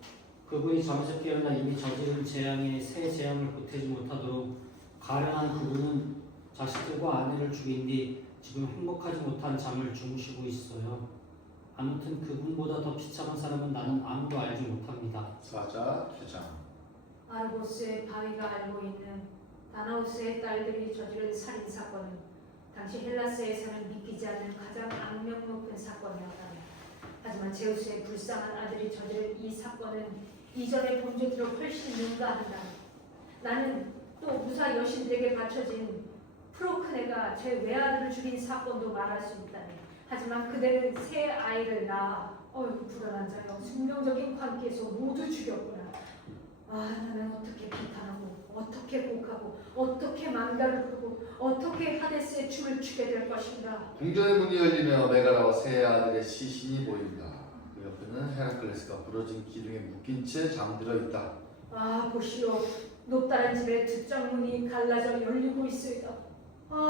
그분이 잠에서 깨어나 이미 저지른 재앙에 새 재앙을 보태지 못하도록 가련한 그분은 자식들과 아내를 죽인 뒤 지금 행복하지 못한 잠을 주무시고 있어요. 아무튼 그분보다 더 비참한 사람은 나는 아무도 알지 못합니다. 사자 최장. 아르고스의 바위가 알고 있는 다나우스의 딸들이 저지른 살인 사건은 당시 헬라스에서는 믿기지 않는 가장 악명 높은 사건이었다. 하지만 제우스의 불쌍한 아들이 저지른 이 사건은 이전의 범죄들을 훨씬 능가한다. 나는 또 무사 여신들에게 바쳐진 프로크네가 제 외아들을 죽인 사건도 말할 수 있다네. 하지만 그들은 새 아이를 낳아 불안한 자여 숙명적인 관계에서 모두 죽였구나. 나는 어떻게 비탄하고 어떻게 곡하고 어떻게 망가를 부르고 어떻게 하데스의 춤을 추게 될 것인가. 궁전의 문이 열리며 메가라와 세 아들의 시신이 보인다. 그 옆에는 헤라클레스가 부러진 기둥에 묶인 채 잠들어 있다. 보시오. 높다란 집의 뒷장문이 갈라져 열리고 있어이다.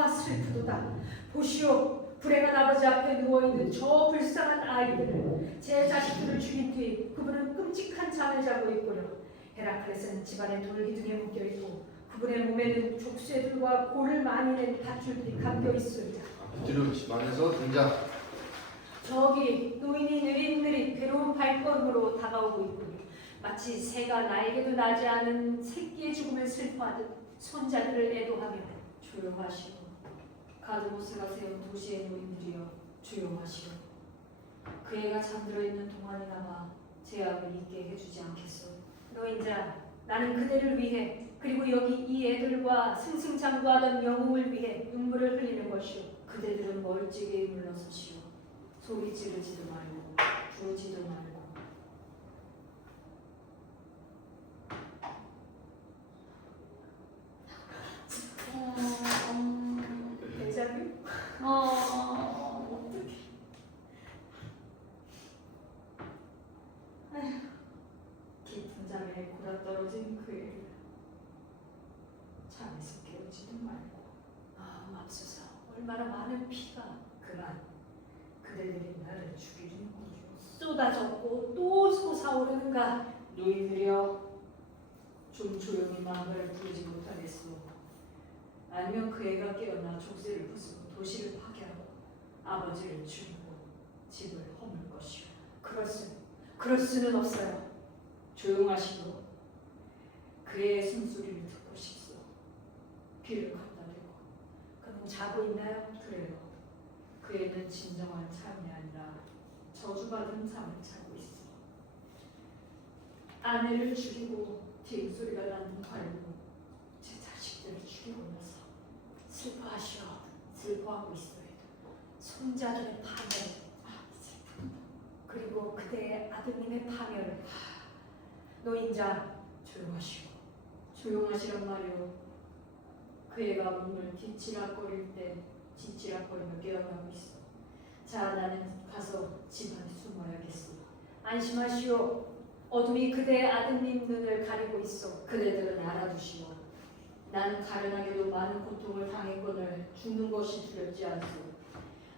슬프도다. 보시오. 불행한 아버지 앞에 누워있는 저 불쌍한 아이들을, 제 자식들을 죽인 뒤 그분은 끔찍한 잠을 자고 있고요. 헤라클레스는 집안의 돌기둥에 묶여있고 그분의 몸에는 족쇄들과 골을 많이 낸 밧줄들이 감겨있습니다. 아비트리온 집안에서 등장. 저기 노인이 느릿느릿 괴로운 발걸음으로 다가오고 있군요. 마치 새가 날개도 나지 않은 새끼의 죽음을 슬퍼하듯 손자들을 애도하며. 조용하시오. 가드모스가 세운 도시의 노인들이여 조용하시오. 그 애가 잠들어 있는 동안이나마 제약을 잊게 해주지 않겠소. 노인자, 나는 그대를 위해 그리고 여기 이 애들과 승승장구하던 영웅을 위해 눈물을 흘리는 것이오. 그대들은 멀찍이 물러서시오. 소리 지르지도 말고 부르지도 말고. 데자뷰? 어떡해. 깊은 잠에 골아떨어진 그 애를 잠에서 깨우지도 말고. 맙소사, 얼마나 많은 피가. 그만. 그대들이 나를 죽이는 거죠. 쏟아졌고 또 솟아오르는가. 노인들이여 좀 조용히 마음을 부르지 못하겠소. 아니면 그 애가 깨어나 족쇄를 부수고 도시를 파괴하고 아버지를 죽이고 집을 허물 것이오. 그럴 수는 없어요. 조용하시고 그의 숨소리를 듣고 싶소. 귀를 갖다 대고. 그는 자고 있나요? 그래요. 그 애는 진정한 잠이 아니라 저주받은 잠을 자고 있어. 아내를 죽이고 뒷소리가 나는 말로 제 자식들을 죽이고 나서 슬퍼하시오. 슬퍼하고 있어요. 손자들의 파멸, 슬픔. 그리고 그대의 아드님의 파멸. 노인자, 조용하시오. 조용하시란 말이오. 그 애가 몸을 뒤치락거릴 때 뒤치락거리며 깨어나고 있어. 자, 나는 가서 집 안에 숨어야겠어. 안심하시오. 어둠이 그대의 아드님 눈을 가리고 있어. 그대들은 알아두시오. 나는 가련하게도 많은 고통을 당했거늘 죽는 것이 두렵지 않소.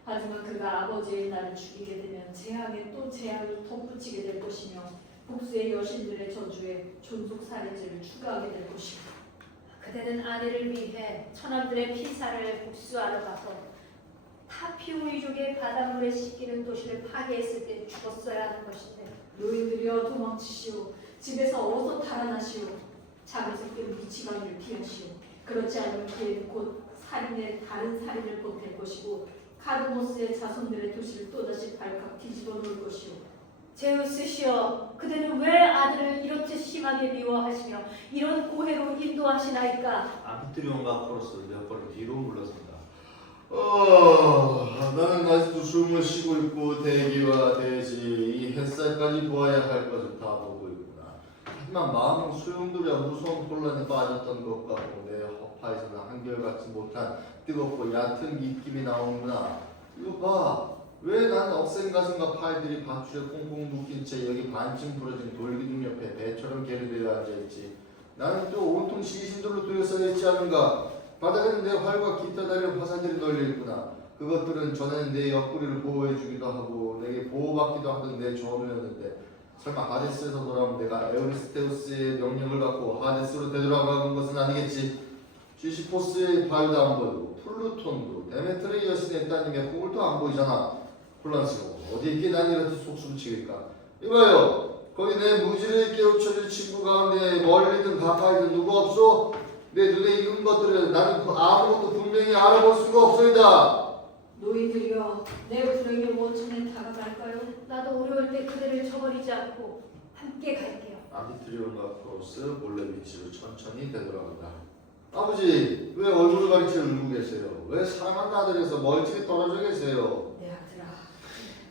하지만 그가 아버지의 나를 죽이게 되면 재앙에 또 재앙을 덧붙이게 될 것이며 복수의 여신들의 저주에 존속살인죄를 추가하게 될 것이고. 그대는 아내를 위해 천암들의 피살을 복수하러 가서 타피오이족의 바닷물에 씻기는 도시를 파괴했을 때 죽었어야 하는 것인데. 노인들이여 도망치시오. 집에서 어서 달아나시오. 잠에서 깬 미치광이를 피하시오. 그렇지 않으면 그애는 곧 다른 살인을 보탤 것이고 카드모스의 자손들의 도시를 또다시 발칵 뒤집어 놓을 것이오. 제우스시여, 그대는 왜 아들을 이렇게 심하게 미워하시며 이런 고해로 인도하시나이까? 아비트리온과 코러스 몇 걸음 뒤로 물러선다. 나는 아직도 숨을 쉬고 있고 대기와 대지, 이 햇살까지 보아야 할 것을 다 보고 있구나. 하지만 마음 소용돌이와 무서운 혼란에 빠졌던 것 같고 내 허파에서는 한결같이 못한 뜨겁고 얕은 입김이 나오는구나. 이거 봐. 왜 난 억센 가슴과 팔들이 밧줄에 꽁꽁 묶인 채 여기 반쯤 부러진 돌기둥 옆에 배처럼 계류되어 앉아있지. 나는 또 온통 시신들로 둘러싸여 있지 않은가. 바닥에는 내 활과 기타 다른 화살들이 널려있구나. 그것들은 전에는 내 옆구리를 보호해주기도 하고 내게 보호받기도 하던 내 전우였는데 설마 하데스에서 돌아온 내가 에우리스테우스의 명령을 받고 하데스로 되돌아가는 것은 아니겠지. 시시포스의 발도 안 보이고 플루톤도 데메트르의 여신의 따님의 호울도 안 보이잖아. 혼란스러워. 어디 있게 난 이렇게 속숨치일까. 이봐요. 거기 내 무지를 깨우쳐줄 친구 가운데 멀리든 가까이든 누구 없소? 내 눈에 익은 것들을 나는 아무것도 분명히 알아볼 수가 없소이다. 너희들이여 내 불행의 원천에 다가갈까요? 나도 어려울 때 그대를 저버리지 않고 함께 갈게요. 아비트리온과 크로스 몰래 위치로 천천히 되돌아간다. 아버지, 왜 얼굴을 가리쳐 울고 계세요? 왜 사랑하는 아들에서 멀찍이 떨어져 계세요? 내 아들아,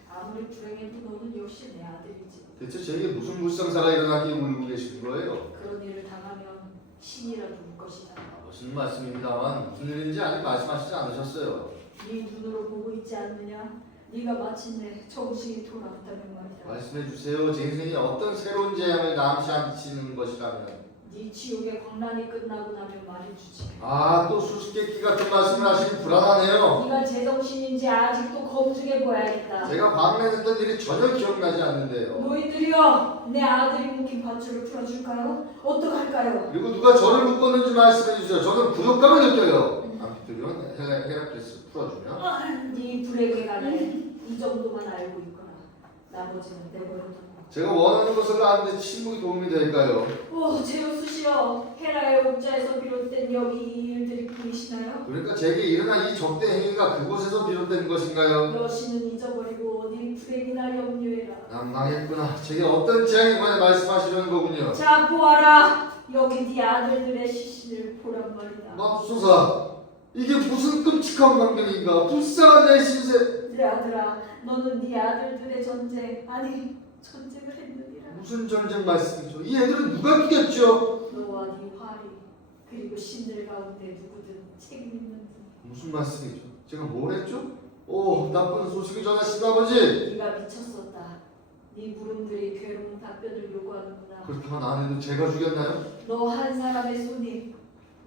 아무리 불행해도 너는 역시 내 아들이지. 대체 제게 무슨 불상사가 일어나기에 울고 계신 거예요? 그런 일을 당하면 신이라도 울 것이다. 무슨 말씀입니다만 무슨 일인지 아직 말씀하시지 않으셨어요. 네 눈으로 보고 있지 않느냐? 네가 마침내 정신이 돌아왔다는 말이다. 말씀해 주세요. 제 인생이 어떤 새로운 재앙을 남시하시는 것이라면. 네 지옥의 광란이 끝나고 나면 말해주지. 아, 또 수수께끼 같은 말씀을 하시니 불안하네요. 네가 제정신인지 아직도 검증해 보야겠다. 제가 방문했던 일이 전혀 기억나지 않는데요. 너희들이여, 내 아들이 묶인 밧줄을 풀어줄까요? 어떡할까요? 그리고 누가 저를 묶었는지 말씀해 주세요. 저는 부족감을 느껴요. 암피트리온 헤라클레스 풀어주면 네 불에게 가네. 이 정도만 알고 있거라. 나머지는 내버려둬. 제가 원하는 것을 아는데 침묵이 도움이 될까요? 오, 제우스시여, 헤라의 옥자에서 비롯된 여기 이 일들이 보이시나요? 그러니까 제게 일어난 이 적대 행위가 그곳에서 비롯된 것인가요? 여신은 잊어버리고 네 불행이나 염려해라. 난 망했구나. 제게 어떤 재앙에 관해 말씀하시려는 거군요. 자, 보아라. 여기 네 아들들의 시신을 보란 말이다. 맙소사, 이게 무슨 끔찍한 광경인가. 불쌍한 내 신세. 내 아들아, 너는 네 아들들의 전쟁, 아니 전쟁을 했느니라. 무슨 전쟁 말씀이죠? 이 애들은 누가 이겼죠? 너와 네 활이, 그리고 신들 가운데 누구든 책임 있는 분. 무슨 말씀이죠? 제가 뭘 했죠? 오, 나쁜 소식을 전하신 아버지. 네가 미쳤었다. 네 물음들이 괴로운 답변을 요구하는구나. 그렇다면 아내도 제가 죽였나요? 너 한 사람의 손이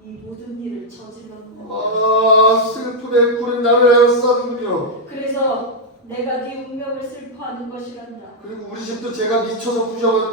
이 모든 일을 저질렀는구나. 아, 슬픔의 꿀은 나를 에워싸는군요. 그래서 내가 네 운명을 슬퍼하는 것이란다. 그리고 우리 집도 제가 미쳐서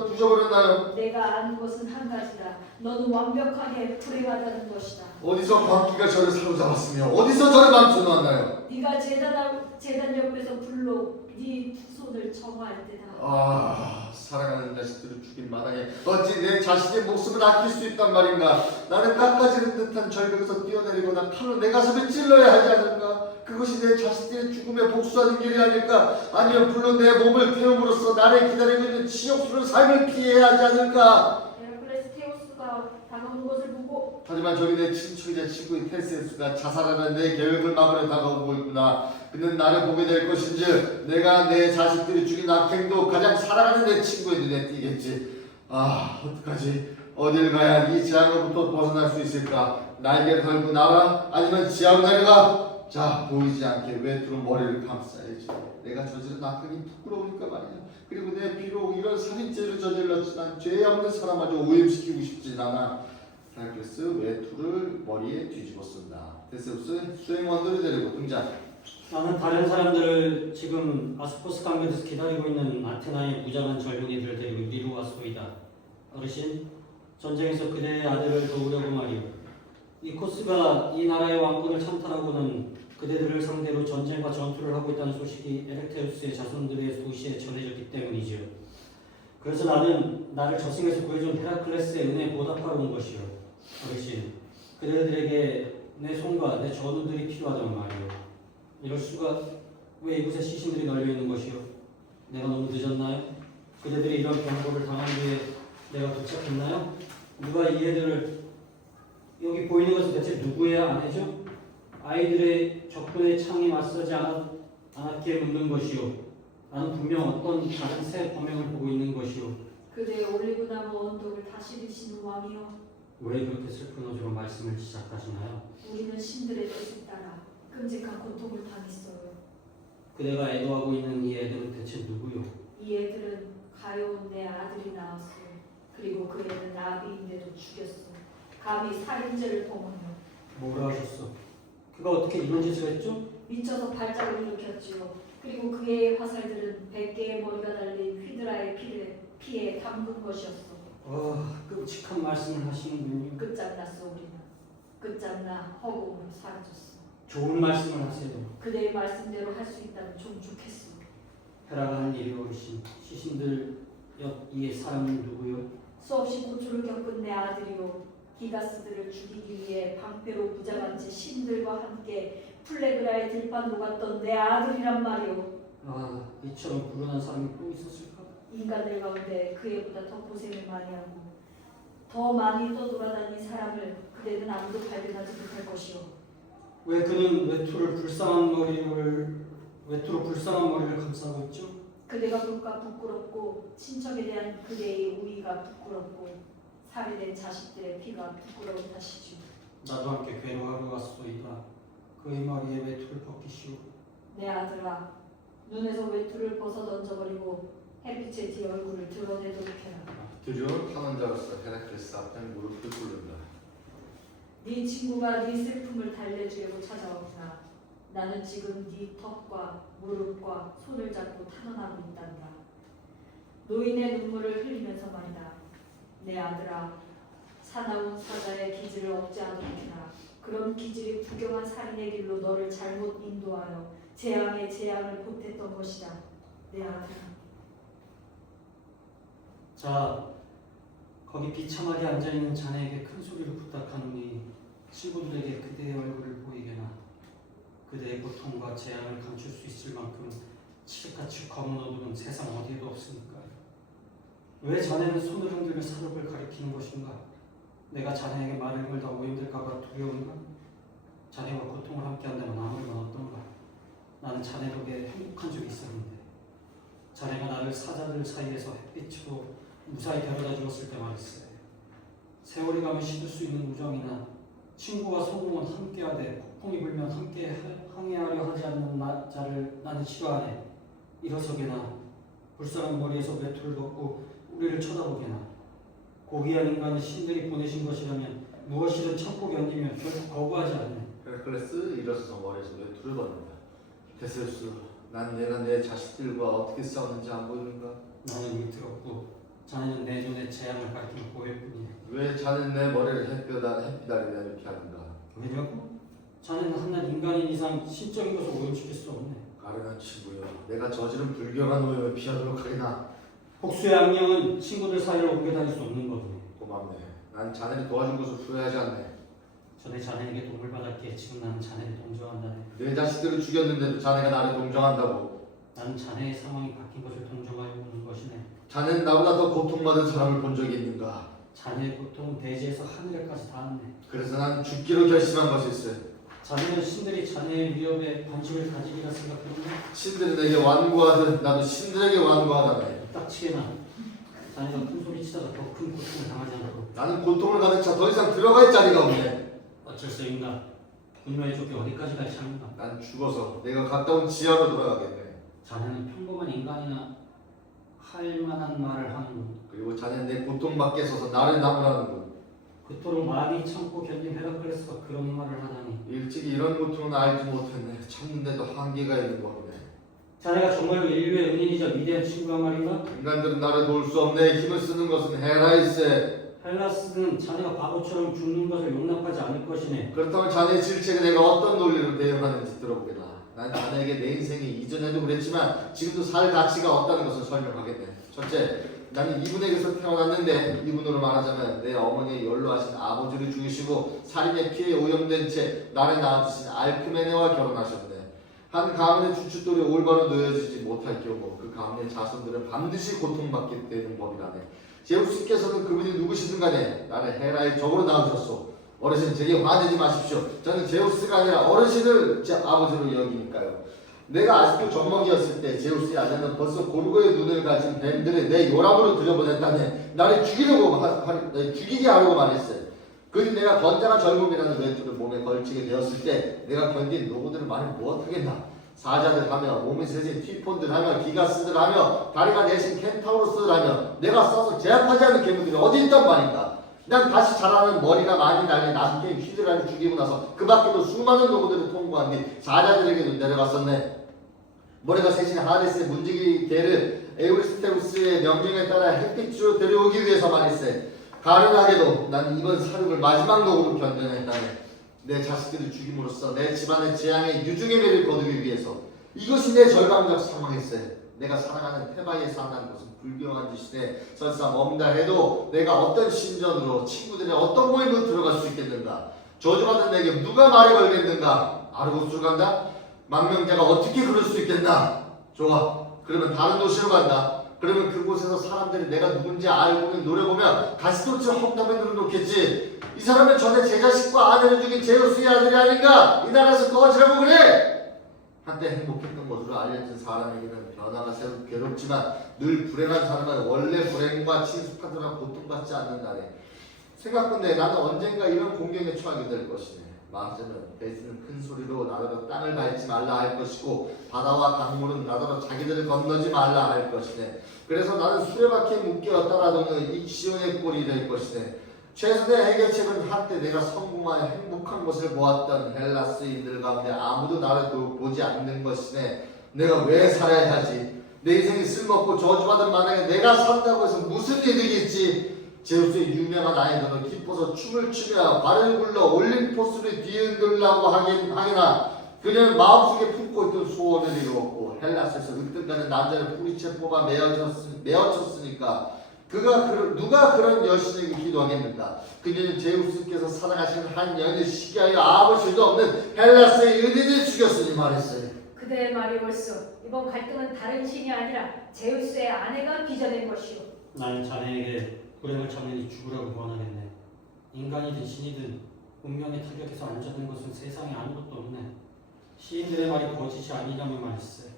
부셔버렸나요? 내가 아는 것은 한 가지다. 너는 완벽하게 불행하다는 것이다. 어디서 광기가 저를 사로잡았으며 어디서 저를 망쳐놓았나요? 네가 재단 옆에서 불로 네 두 손을 정화할 때다. 아, 사랑하는 자식들을 죽인 마당에 어찌 내 자식의 목숨을 아낄 수 있단 말인가? 나는 깎아지는 듯한 절벽에서 뛰어내리거나 칼로 내 가슴을 찔러야 하지 않을까? 그것이 내 자식들의 죽음에 복수하는 길이 아닐까? 아니면 불로 내 몸을 태움으로써 나를 기다리고 있는 치욕스러운 삶을 피해야 하지 않을까? 헤라클레스 테오스가 다가오는 것을 보고 하지만 저기 내 친척이자 친구인 테세우스가 자살하는 내 계획을 막으려 다가오고 있구나. 그는 나를 보게 될 것인즉 내가 내 자식들이 죽인 악행도 가장 사랑하는 내 친구의 눈에 띄겠지. 아, 어떡하지? 어딜 가야 이 재앙으로부터 벗어날 수 있을까? 날개를 걸고 날아? 아니면 지하로 내려가? 자, 보이지 않게 외투로 머리를 감싸야지. 내가 저지른 악행이 부끄러우니까 말이야. 그리고 내 비록 이런 살인죄를 저질렀지만 죄 없는 사람마저 오염시키고 싶진 않아. 헤라클레스 외투를 머리에 뒤집어 쓴다. 테세우스 수행원들을 데리고 등장. 나는 다른 사람들을 지금 아스포스 강변에서 기다리고 있는 아테나의 무장한 젊은이들을 데리고 이리로 왔소이다. 어르신, 전쟁에서 그대의 아들을 도우려고 말이오. 이 코스가 이 나라의 왕권을 찬탈하고는 그대들을 상대로 전쟁과 전투를 하고 있다는 소식이 에렉테우스의 자손들의 도시에 전해졌기 때문이지요. 그래서 나는 나를 저승에서 구해준 헤라클레스의 은혜에 보답하러 온 것이오. 어르신, 그대들에게 내 손과 내 전우들이 필요하단 말이오. 이럴 수가. 왜 이곳에 시신들이 널려 있는 것이오? 내가 너무 늦었나요? 그대들이 이런 경고를 당한 뒤에 내가 도착했나요? 누가 이 애들을, 여기 보이는 것은 대체 누구의 아내죠? 아이들의 적군의 창이 맞서지 않았기에 묻는 것이오. 나는 분명 어떤 다른 새 범행을 보고 있는 것이오. 그대 올리브나무 언덕을 다스리시는 왕이여, 왜 그렇게 슬픈 어조로 말씀을 시작하시나요? 우리는 신들의 뜻에 따라 끔찍한 고통을 당했어요. 그대가 애도하고 있는 이 애들은 대체 누구요? 이 애들은 가여운 내 아들이 나왔어요. 그리고 그 애는 나비인데도 죽였어. 감히 살인죄를 범하며 뭐라 하셨어? 그가 어떻게 이런 짓을 했죠? 미쳐서 발작을 일으켰지요. 그리고 그의 화살들은 100개의 머리가 달린 휘드라의 피에 담근 것이었어. 끔찍한 말씀을 하시는군요. 끝장났어 우리는. 끝장나 허공으로 사라졌어. 좋은 말씀을 하세요. 그대의 말씀대로 할 수 있다면 좀 좋겠어. 헤라가 한 일이 어르신, 시신들 옆 이에 사람은 누구요? 수없이 고초를 겪은 내 아들이요, 기가스들을 죽이기 위해 방패로 무장한 채 신들과 함께 플레그라의 들판으로 갔던 내 아들이란 말이요. 이처럼 불운한 사람이 또 있었을까? 인간들 가운데 그애보다 더 고생을 많이 하고 더 많이 떠돌아다닌 사람을 그대는 아무도 발견하지 못할 것이요. 왜 그는 외투로 불쌍한 머리를 감싸고 있죠? 그대가 볼까 부끄럽고 친척에 대한 그대의 우위가 부끄럽고 살해된 자식들의 피가 부끄러운 탓이죠. 나도 함께 괴로워하러 왔소이다. 그의 머리에 외투를 벗기시오. 내 아들아, 눈에서 외투를 벗어 던져버리고 햇빛에 네 얼굴을 드러내도록 해라. 두려운 탐험자로서 헤라클레스 앞에 무릎을 꿇는다. 네 친구가 네 슬픔을 달래주려고 찾아왔구나. 나는 지금 네 턱과 무릎과 손을 잡고 탄원하고 있단다. 노인의 눈물을 흘리면서 말이다. 내 아들아, 사나운 사자의 기질을 억제하도록 해라. 그런 기질이 부경한 살인의 길로 너를 잘못 인도하여 재앙에 재앙을 보탰던 것이다. 내 아들아. 자, 거기 비참하게 앉아있는 자네에게 큰 소리로 부탁하노니 친구들에게 그대의 얼굴을 보이게나. 그대의 고통과 재앙을 감출 수 있을 만큼 칠흑같이 검은 어둠은 세상 어디에도 없으니까. 왜 자네는 손을 흔들며 사륙을 가리키는 것인가? 내가 자네에게 말을 걸다 오염될까봐 두려운가? 자네와 고통을 함께한다면 아무건 어떤가? 나는 자네 덕에 행복한 적이 있었는데 자네가 나를 사자들 사이에서 햇빛으로 무사히 데려다 주었을 때 말했어요. 세월이 가면 식을 수 있는 우정이나 친구와 성공은 함께하되 폭풍이 불면 함께 항해하려 하지 않는 자를 나는 싫어하네. 일어서게나 불쌍한 머리에서 외투를 벗고 우리를 쳐다보게나. 고귀한 인간은 신들이 보내신 것이라면 무엇이든 참고 견디며 결국 거부하지 않네. 헤라클레스 일어서서 머리에서 외투를 벗는다. 테세우스, 난 내가 내 자식들과 어떻게 싸웠는지 안 보이는가? 나는 위태롭고 자네는 내 눈에 재앙을 가리키는 보일뿐이네. 왜 자넨 내 머리를 햇빛 아래다 이렇게 하는가? 왜냐고? 자네는 한낱 인간인 이상 신적인 것을 오염시킬 수 없네. 가련한 친구여, 내가 저지른 불결한 오염을 피하도록 하리나? 복수의 악령은 친구들 사이를 옮겨 다닐 수 없는 거네. 고맙네. 난 자네를 도와준 것을 후회하지 않네. 전에 자네에게 도움을 받았기에 지금 나는 자네를 동정한다네. 내 자식들을 죽였는데도 자네가 나를 동정한다고? 나는 자네의 상황이 바뀐 것을 동정하여 오는 것이네. 자네는 나보다 더 고통받은 사람을 본 적이 있는가? 자네의 고통은 대지에서 하늘에까지 닿았네. 그래서 난 죽기로 결심한 것이 있어. 자네는 신들이 자네의 위협에 관심을 가지리라 생각했네. 신들이 내게 완고하듯 나도 신들에게 완고하다네. 딱치게나 자네가 큰 소리 치다가 더 큰 고통을 당하지 않도록. 나는 고통을 가득 차 더 이상 들어갈 자리가 없네. 어쩔 수 없나. 분노의 족이 어디까지 갈지 않는가. 난 죽어서 내가 가까운 지하로 돌아가겠네. 자네는 평범한 인간이나 할 만한 말을 하는군. 그리고 자네는 내 고통 밖에 서서 나를 나무라는군. 그토록 많이 참고 견딘 헤라클레스가 그런 말을 하다니. 일찍이 이런 고통은 알지 못했네. 참는데도 한계가 있는 법이네. 자네가 정말로 인류의 은인이자 위대한 친구란 말인가? 인간들은 나를 도울 수 없네. 힘을 쓰는 것은 헤라일세. 헬라스는 자네가 바보처럼 죽는 것을 용납하지 않을 것이네. 그렇다면 자네의 질책에 내가 어떤 논리로 대응하는지 들어보게나. 난 자네에게 내 인생이 이전에도 그랬지만 지금도 살 가치가 없다는 것을 설명하겠네. 첫째, 나는 이분에게서 태어났는데 이분으로 말하자면 내 어머니의 연로하신 아버지를 죽이시고 살인의 피해에 오염된 채 나를 낳아주신 알크메네와 결혼하셨네. 한 가문의 주춧돌이 올바로 놓여지지 못할 경우 그 가문의 자손들은 반드시 고통받게 되는 법이라네. 제우스께서는 그분이 누구시든 간에 나를 헤라의 적으로 낳으셨소. 어르신 제게 화내지 마십시오. 저는 제우스가 아니라 어르신을 제 아버지로 여기니까요. 내가 아직도 젖먹이었을 때 제우스의 아내는 벌써 고르고의 눈을 가진 뱀들을 내 요람으로 들여보냈다네. 나를 죽이게 하려고 말했어요. 그리 내가 건장한 젊음이라는 외투를 몸에 걸치게 되었을 때 내가 견딘 노고들을 많이 무엇하겠나. 사자들 하며 몸이 세진 티폰들 하며 기가스들 하며 다리가 내신 켄타우로스들 하며 내가 써서 제압하지 않은 괴물들이 어디 있단 말인가. 난 다시 자라는 머리가 많이 날린 남게 휘드라를 죽이고 나서 그 밖에도 수많은 노고들을 통과한 뒤 사자들에게도 내려갔었네. 머리가 세신 하데스의 문지기 개를 에우리스테우스의 명령에 따라 햇빛으로 데려오기 위해서 말했세. 가련하게도 난 이번 사륙을 마지막 노고로 견뎌냈다네. 내 자식들을 죽임으로써 내 집안의 재앙의 유중의 매를 거두기 위해서. 이것이 내 절망적 상황일세. 내가 사랑하는 테바이에 산다는 것은 불경한 짓이네. 설사 머문다 해도 내가 어떤 신전으로 친구들의 어떤 모임으로 들어갈 수 있겠는가. 저주받은 내게 누가 말에 걸겠는가. 아르고스로 간다? 망명자가 어떻게 그럴 수 있겠나. 좋아, 그러면 다른 도시로 간다. 그러면 그곳에서 사람들이 내가 누군지 알고는 노려보면 가시도치 험담에 눌러놓겠지. 이 사람은 전에 제 자식과 아내를 죽인 제우스의 아들이 아닌가. 이 나라에서 꺼지라고 그래. 한때 행복했던 것으로 알려진 사람에게는 변화가 새로 괴롭지만 늘 불행한 사람은 원래 불행과 친숙하더라 고통받지 않는다네. 생각건대 나는 언젠가 이런 공경에 처하게 될 것이네. 마하자는 베스는 큰 소리로 나더러 땅을 밟지 말라 할 것이고 바다와 강물은 나더러 자기들을 건너지 말라 할 것이네. 그래서 나는 수레바퀴에 묶여 따라도는 이 시온의 꼴이 될 것이네. 최선의 해결책은 한때 내가 성공하여 행복한 것을 보았던 헬라스인들 가운데 아무도 나를 보지 않는 것이네. 내가 왜 살아야 하지? 내 인생이 쓸모없고 저주받은 만약에 내가 산다고 해서 무슨 이득이 있지? 제우스의 유명한 아이들은 기뻐서 춤을 추며 발을 굴러 올림포스를 뒤흔들라고 하기나 그녀는 마음속에 품고 있던 소원을 이루었고 헬라스에서 으뜸가는 남자를 뿌리채 뽑아 메어쳤으니까 누가 그런 여신에게 기도하겠는가. 그녀는 제우스께서 사랑하시는 한 여인을 시기하여 아무 죄도 없는 헬라스의 은인을 죽였으니 말했어요. 그대의 말이 옳소. 이번 갈등은 다른 신이 아니라 제우스의 아내가 빚어낸 것이오. 나는 자네에게 불행을 참으니 죽으라고 권하겠네. 인간이든 신이든 운명의 타격에서 안전한 것은 세상에 아무것도 없네. 시인들의 말이 거짓이 아니라면 말했어.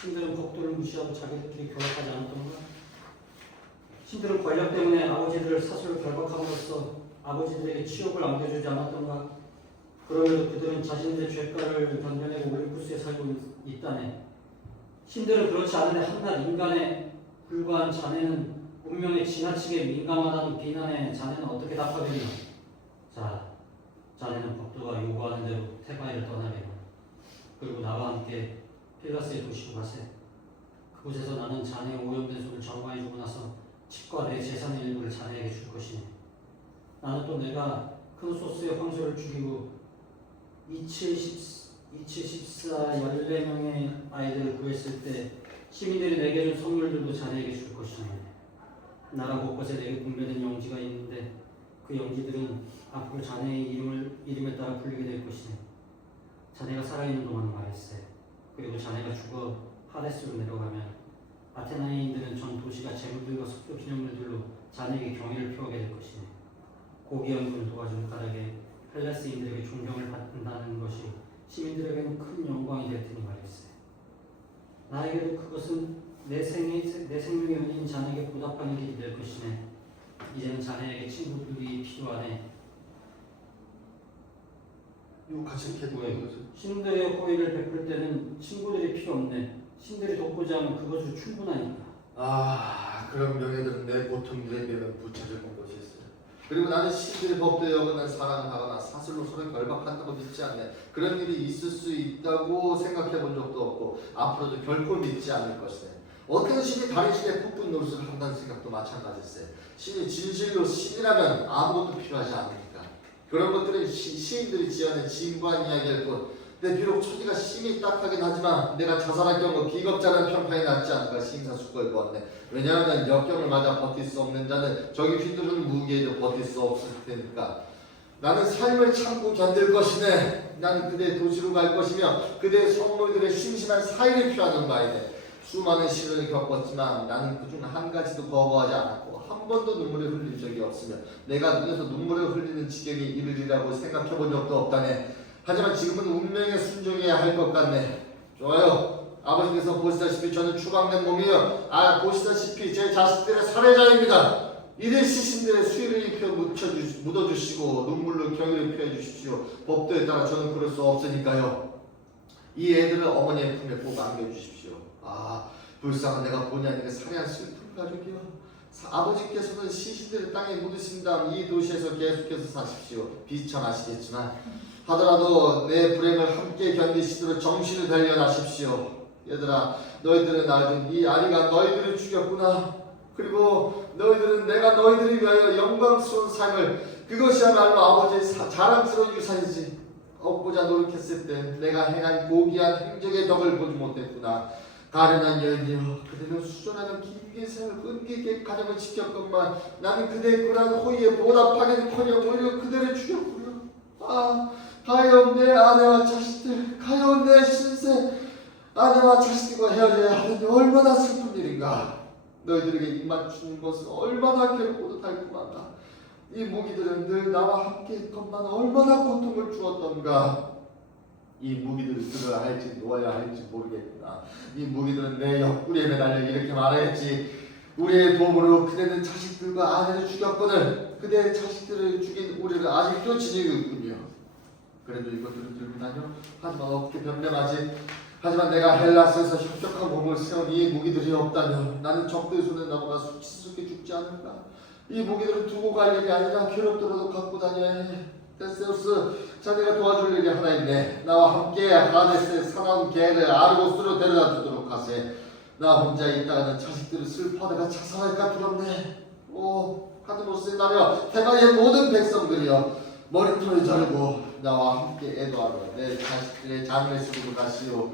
신들은 법도를 무시하고 자기들끼리 결합하지 않았던가? 신들은 권력 때문에 아버지들을 사슬로 결박함으로써 아버지들에게 치욕을 안겨주지 않았던가? 그럼에도 그들은 자신들의 죄가를 견뎌내고 올림푸스에 살고 있다네. 신들은 그렇지 않은데 한낱 인간에 불과한 자네는 운명에 지나치게 민감하다는 비난에 자네는 어떻게 답하겠나? 자, 자네는 법도가 요구하는 대로 테바이를 떠나겠나? 그리고 나와 함께 필라스의 도시로 가세. 그곳에서 나는 자네의 오염된 손을 정화해주고 나서 집과 내 재산의 일부를 자네에게 줄 것이네. 나는 또 내가 크노소스의 황소를 죽이고 2714 14명의 아이들을 구했을 때 시민들이 내게 준 선물들도 자네에게 줄 것이네. 나라 곳곳에 내게 분배된 영지가 있는데 그 영지들은 앞으로 자네의 이름에 따라 불리게 될 것이네. 자네가 살아있는 동안 말했어요. 그리고 자네가 죽어 하데스로 내려가면 아테나인들은 전 도시가 재물들과 석조 기념물들로 자네에게 경의를 표하게 될 것이네. 고기 연구를 도와준 까닭에 헬라스인들에게 존경을 받는다는 것이 시민들에게는 큰 영광이 될 테니 말했어요. 나에게도 그것은 내 생명의 은인 자네에게 보답하는 길이 될 것이네. 이제는 자네에게 친구들이 필요하네. 이거 같이 이렇게 보여요. 신들의 호의를 베풀 때는 친구들이 필요 없네. 신들이 돕고자 하면 그것으로 충분하니까. 아, 그런 명예들은 내 보통 일에 비하면 부처질 것이 있어요. 그리고 나는 신들의 법도에 어긋난 사랑을 하거나 사슬로 서로 결박한다고 믿지 않네. 그런 일이 있을 수 있다고 생각해 본 적도 없고 앞으로도 결코 믿지 않을 것이네. 어떤 신이 다른 신의 폭군 노릇을 한다는 생각도 마찬가지일세. 신이 진실로 신이라면 아무것도 필요하지 않으니까. 그런 것들은 시인들이 지어낸 진부한 이야기일 뿐. 근데 비록 처지가 심히 딱하긴 하지만 내가 자살할 경우 비겁자는 평판이 낫지 않을까 심사숙고해 보았네. 왜냐하면 역경을 맞아 버틸 수 없는 자는 저기 휘두르는 무기에도 버틸 수 없을 테니까. 나는 삶을 참고 견딜 것이네. 나는 그대의 도시로 갈 것이며 그대의 선물들의 심심한 사이를 피하는 바이네. 수많은 시련을 겪었지만 나는 그중 한 가지도 거부하지 않았고 한 번도 눈물을 흘린 적이 없으며 내가 눈에서 눈물을 흘리는 지경에 이르리라고 생각해 본 적도 없다네. 하지만 지금은 운명에 순종해야 할 것 같네. 좋아요. 아버지께서 보시다시피 저는 추방된 몸이요. 보시다시피 제 자식들의 살해자입니다. 이들 시신들의 수의를 입혀 묻어주시고 눈물로 경의를 표해 주십시오. 법도에 따라 저는 그럴 수 없으니까요. 이 애들을 어머니의 품에 꼭 안겨주십시오. 불쌍한 내가 본의 아니게 살해한 슬픈 가족이요. 아버지께서는 시신들을 땅에 묻으신 다음 이 도시에서 계속해서 사십시오. 비참하시겠지만 하더라도 내 불행을 함께 견디시도록 정신을 단련하십시오. 얘들아, 너희들은 알든 이 아리가 너희들을 죽였구나. 그리고 너희들은 내가 너희들을 위하여 영광스러운 삶을, 그것이야말로 아버지의 자랑스러운 유산이지. 얻고자 노력했을 때 내가 행한 고귀한 행적의 덕을 보지 못했구나. 가련한 여인이여, 그대는 수존하는 긴 생을 끈기있게 가정을 지켰건만 나는 그대의 그러한 호의에 보답하기는커녕 오히려 그대를 죽였구나. 가여운 내 아내와 자식들, 가여운 내 신세, 아내와 자식들과 헤어져야 하는데 얼마나 슬픈 일인가. 너희들에게 입만 주는 것은 얼마나 괴롭고도 달콤한가. 이 무기들은 늘 나와 함께 있건만 얼마나 고통을 주었던가. 이 무기들을 들어야 할지 놓아야 할지 모르겠구나. 이 무기들은 내 옆구리에 매달려 이렇게 말했지. 우리의 도움으로 그대는 자식들과 아내를 죽였거늘 그대의 자식들을 죽인 우리를 아직도 지니고 있군요. 그래도 이것들을 들고 다녀? 하지만 어떻게 변명하지? 하지만 내가 헬라스에서 혁혁한 몸을 세운 이 무기들이 없다면 나는 적들 손에 넘어가 수치스럽게 죽지 않을까? 이 무기들을 두고 갈 일이 아니라 괴롭더라도 갖고 다녀야 해. 테세우스, 자네가 도와줄 일이 하나 있네. 나와 함께 하데스의 사나운 개를 아르고스로 데려다 주도록 하세. 나 혼자 있다가는 자식들을 슬퍼하다가 자살할까 두렵네. 카드모스에 나며 테바의 모든 백성들이여, 머리털을 자르고 나와 함께 애도하며 내 자식들의 장을 쓰고 가시오.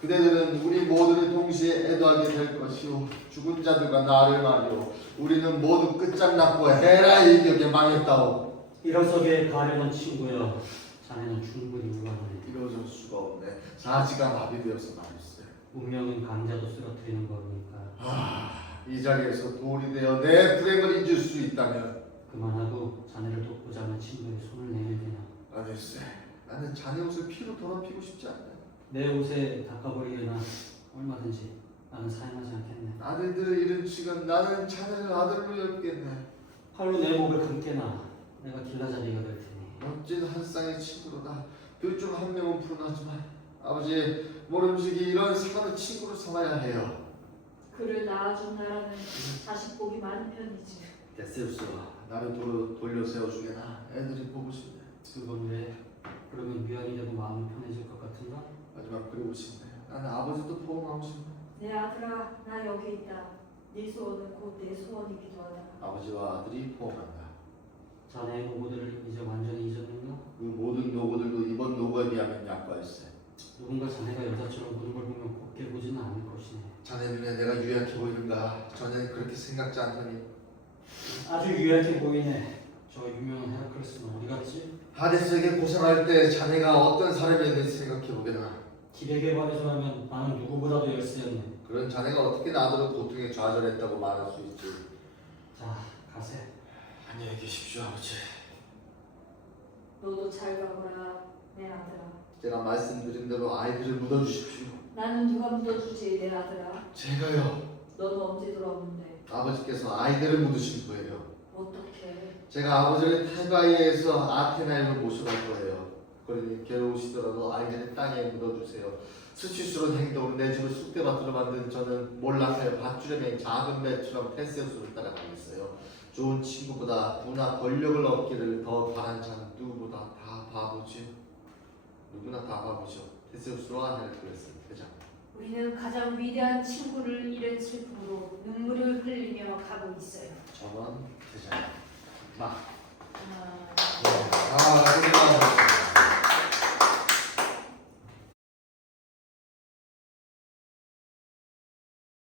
그대들은 우리 모두를 동시에 애도하게 될 것이오. 죽은 자들과 나를 말이오. 우리는 모두 끝장났고 헤라의 이격에 망했다오. 일어서게 가려는 친구여, 자네는 충분히 우아하네. 이뤄질 수가 없네. 사지가 마비되어서 말일세. 운명은 강자도 쓰러뜨리는 거니까. 이 자리에서 돌이 되어 내 불행을 잊을 수 있다면 그만하고 자네를 돕고자 하는 친구의 손을 내밀 테나. 아들세, 나는 자네 옷을 피로 더럽히고 싶지 않네. 내 옷에 닦아버리려나 얼마든지 나는 사양하지 않겠네. 아들들을 잃은 지금 나는 자네를 아들로 여기겠네. 팔로 내 목을 감게나 내가 길라자리가 될 테니. 멋진 한 쌍의 친구로다. 둘 중 한 명은 불운하지만 아버지 모름지기 이런 사람을 친구로 삼아야 해요. 그를 낳아준 나라는 자식 복이 많은 편이지. 데세우스가 나를 돌려 세워주게나. 애들이 보고 싶네. 그건 왜? 그러면 위안이 되고 마음이 편해질 것 같은가? 하지만 그러고 싶네. 나는 아버지도 포옹하고 싶네. 내 아들아, 나 여기 있다. 네 소원은 곧 내 소원이기도 하다. 아버지와 아들이 포옹한다. 자네의 노고들을 이제 완전히 잊었는가? 그 모든 노고들도 이번 노고에 비하면 약과일세. 누군가 자네가 여자처럼 보는 걸 보면 곱게 보지는 않을 것이네. 자네 눈에 내가 유약해 보이는가? 전에는 그렇게 생각지 않더니. 아주 유약해 보이네. 저 유명한 헤라클레스는 어디 갔지? 하데스에게 고생할 때 자네가 어떤 사람이었는지 생각해보게나. 기백에 관해서라면 나는 누구보다도 열세였네. 그런 자네가 어떻게 나더러 고통에 좌절했다고 말할 수 있지. 자, 가세. 안녕히 계십시오, 아버지. 너도 잘 가거라, 내 아들아. 제가 말씀드린 대로 아이들을 묻어주십시오. 나는 누가 묻어주지, 내 아들아. 제가요. 너는 언제 돌아오는데? 아버지께서 아이들을 묻으신 거예요. 어떻게? 제가 아버지를 테바이에서 아테나에로 모셔갈 거예요. 그러니 괴로우시더라도 아이들을 땅에 묻어주세요. 수치스러운 행동으로 내 집을 쑥대밭으로 만든 저는 몰락하여 밧줄에 작은 배처럼 테세우스를 따라가겠어요. 좋은 친구보다 부나 권력을 얻기를 더 바란 자는 누구보다 다 바보지. 누구나 다 바보죠. 테세우스와 헤라클레스 대장. 우리는 가장 위대한 친구를 잃은 슬픔으로 눈물을 흘리며 가고 있어요. 전원 대장. 막. 아... 끝나.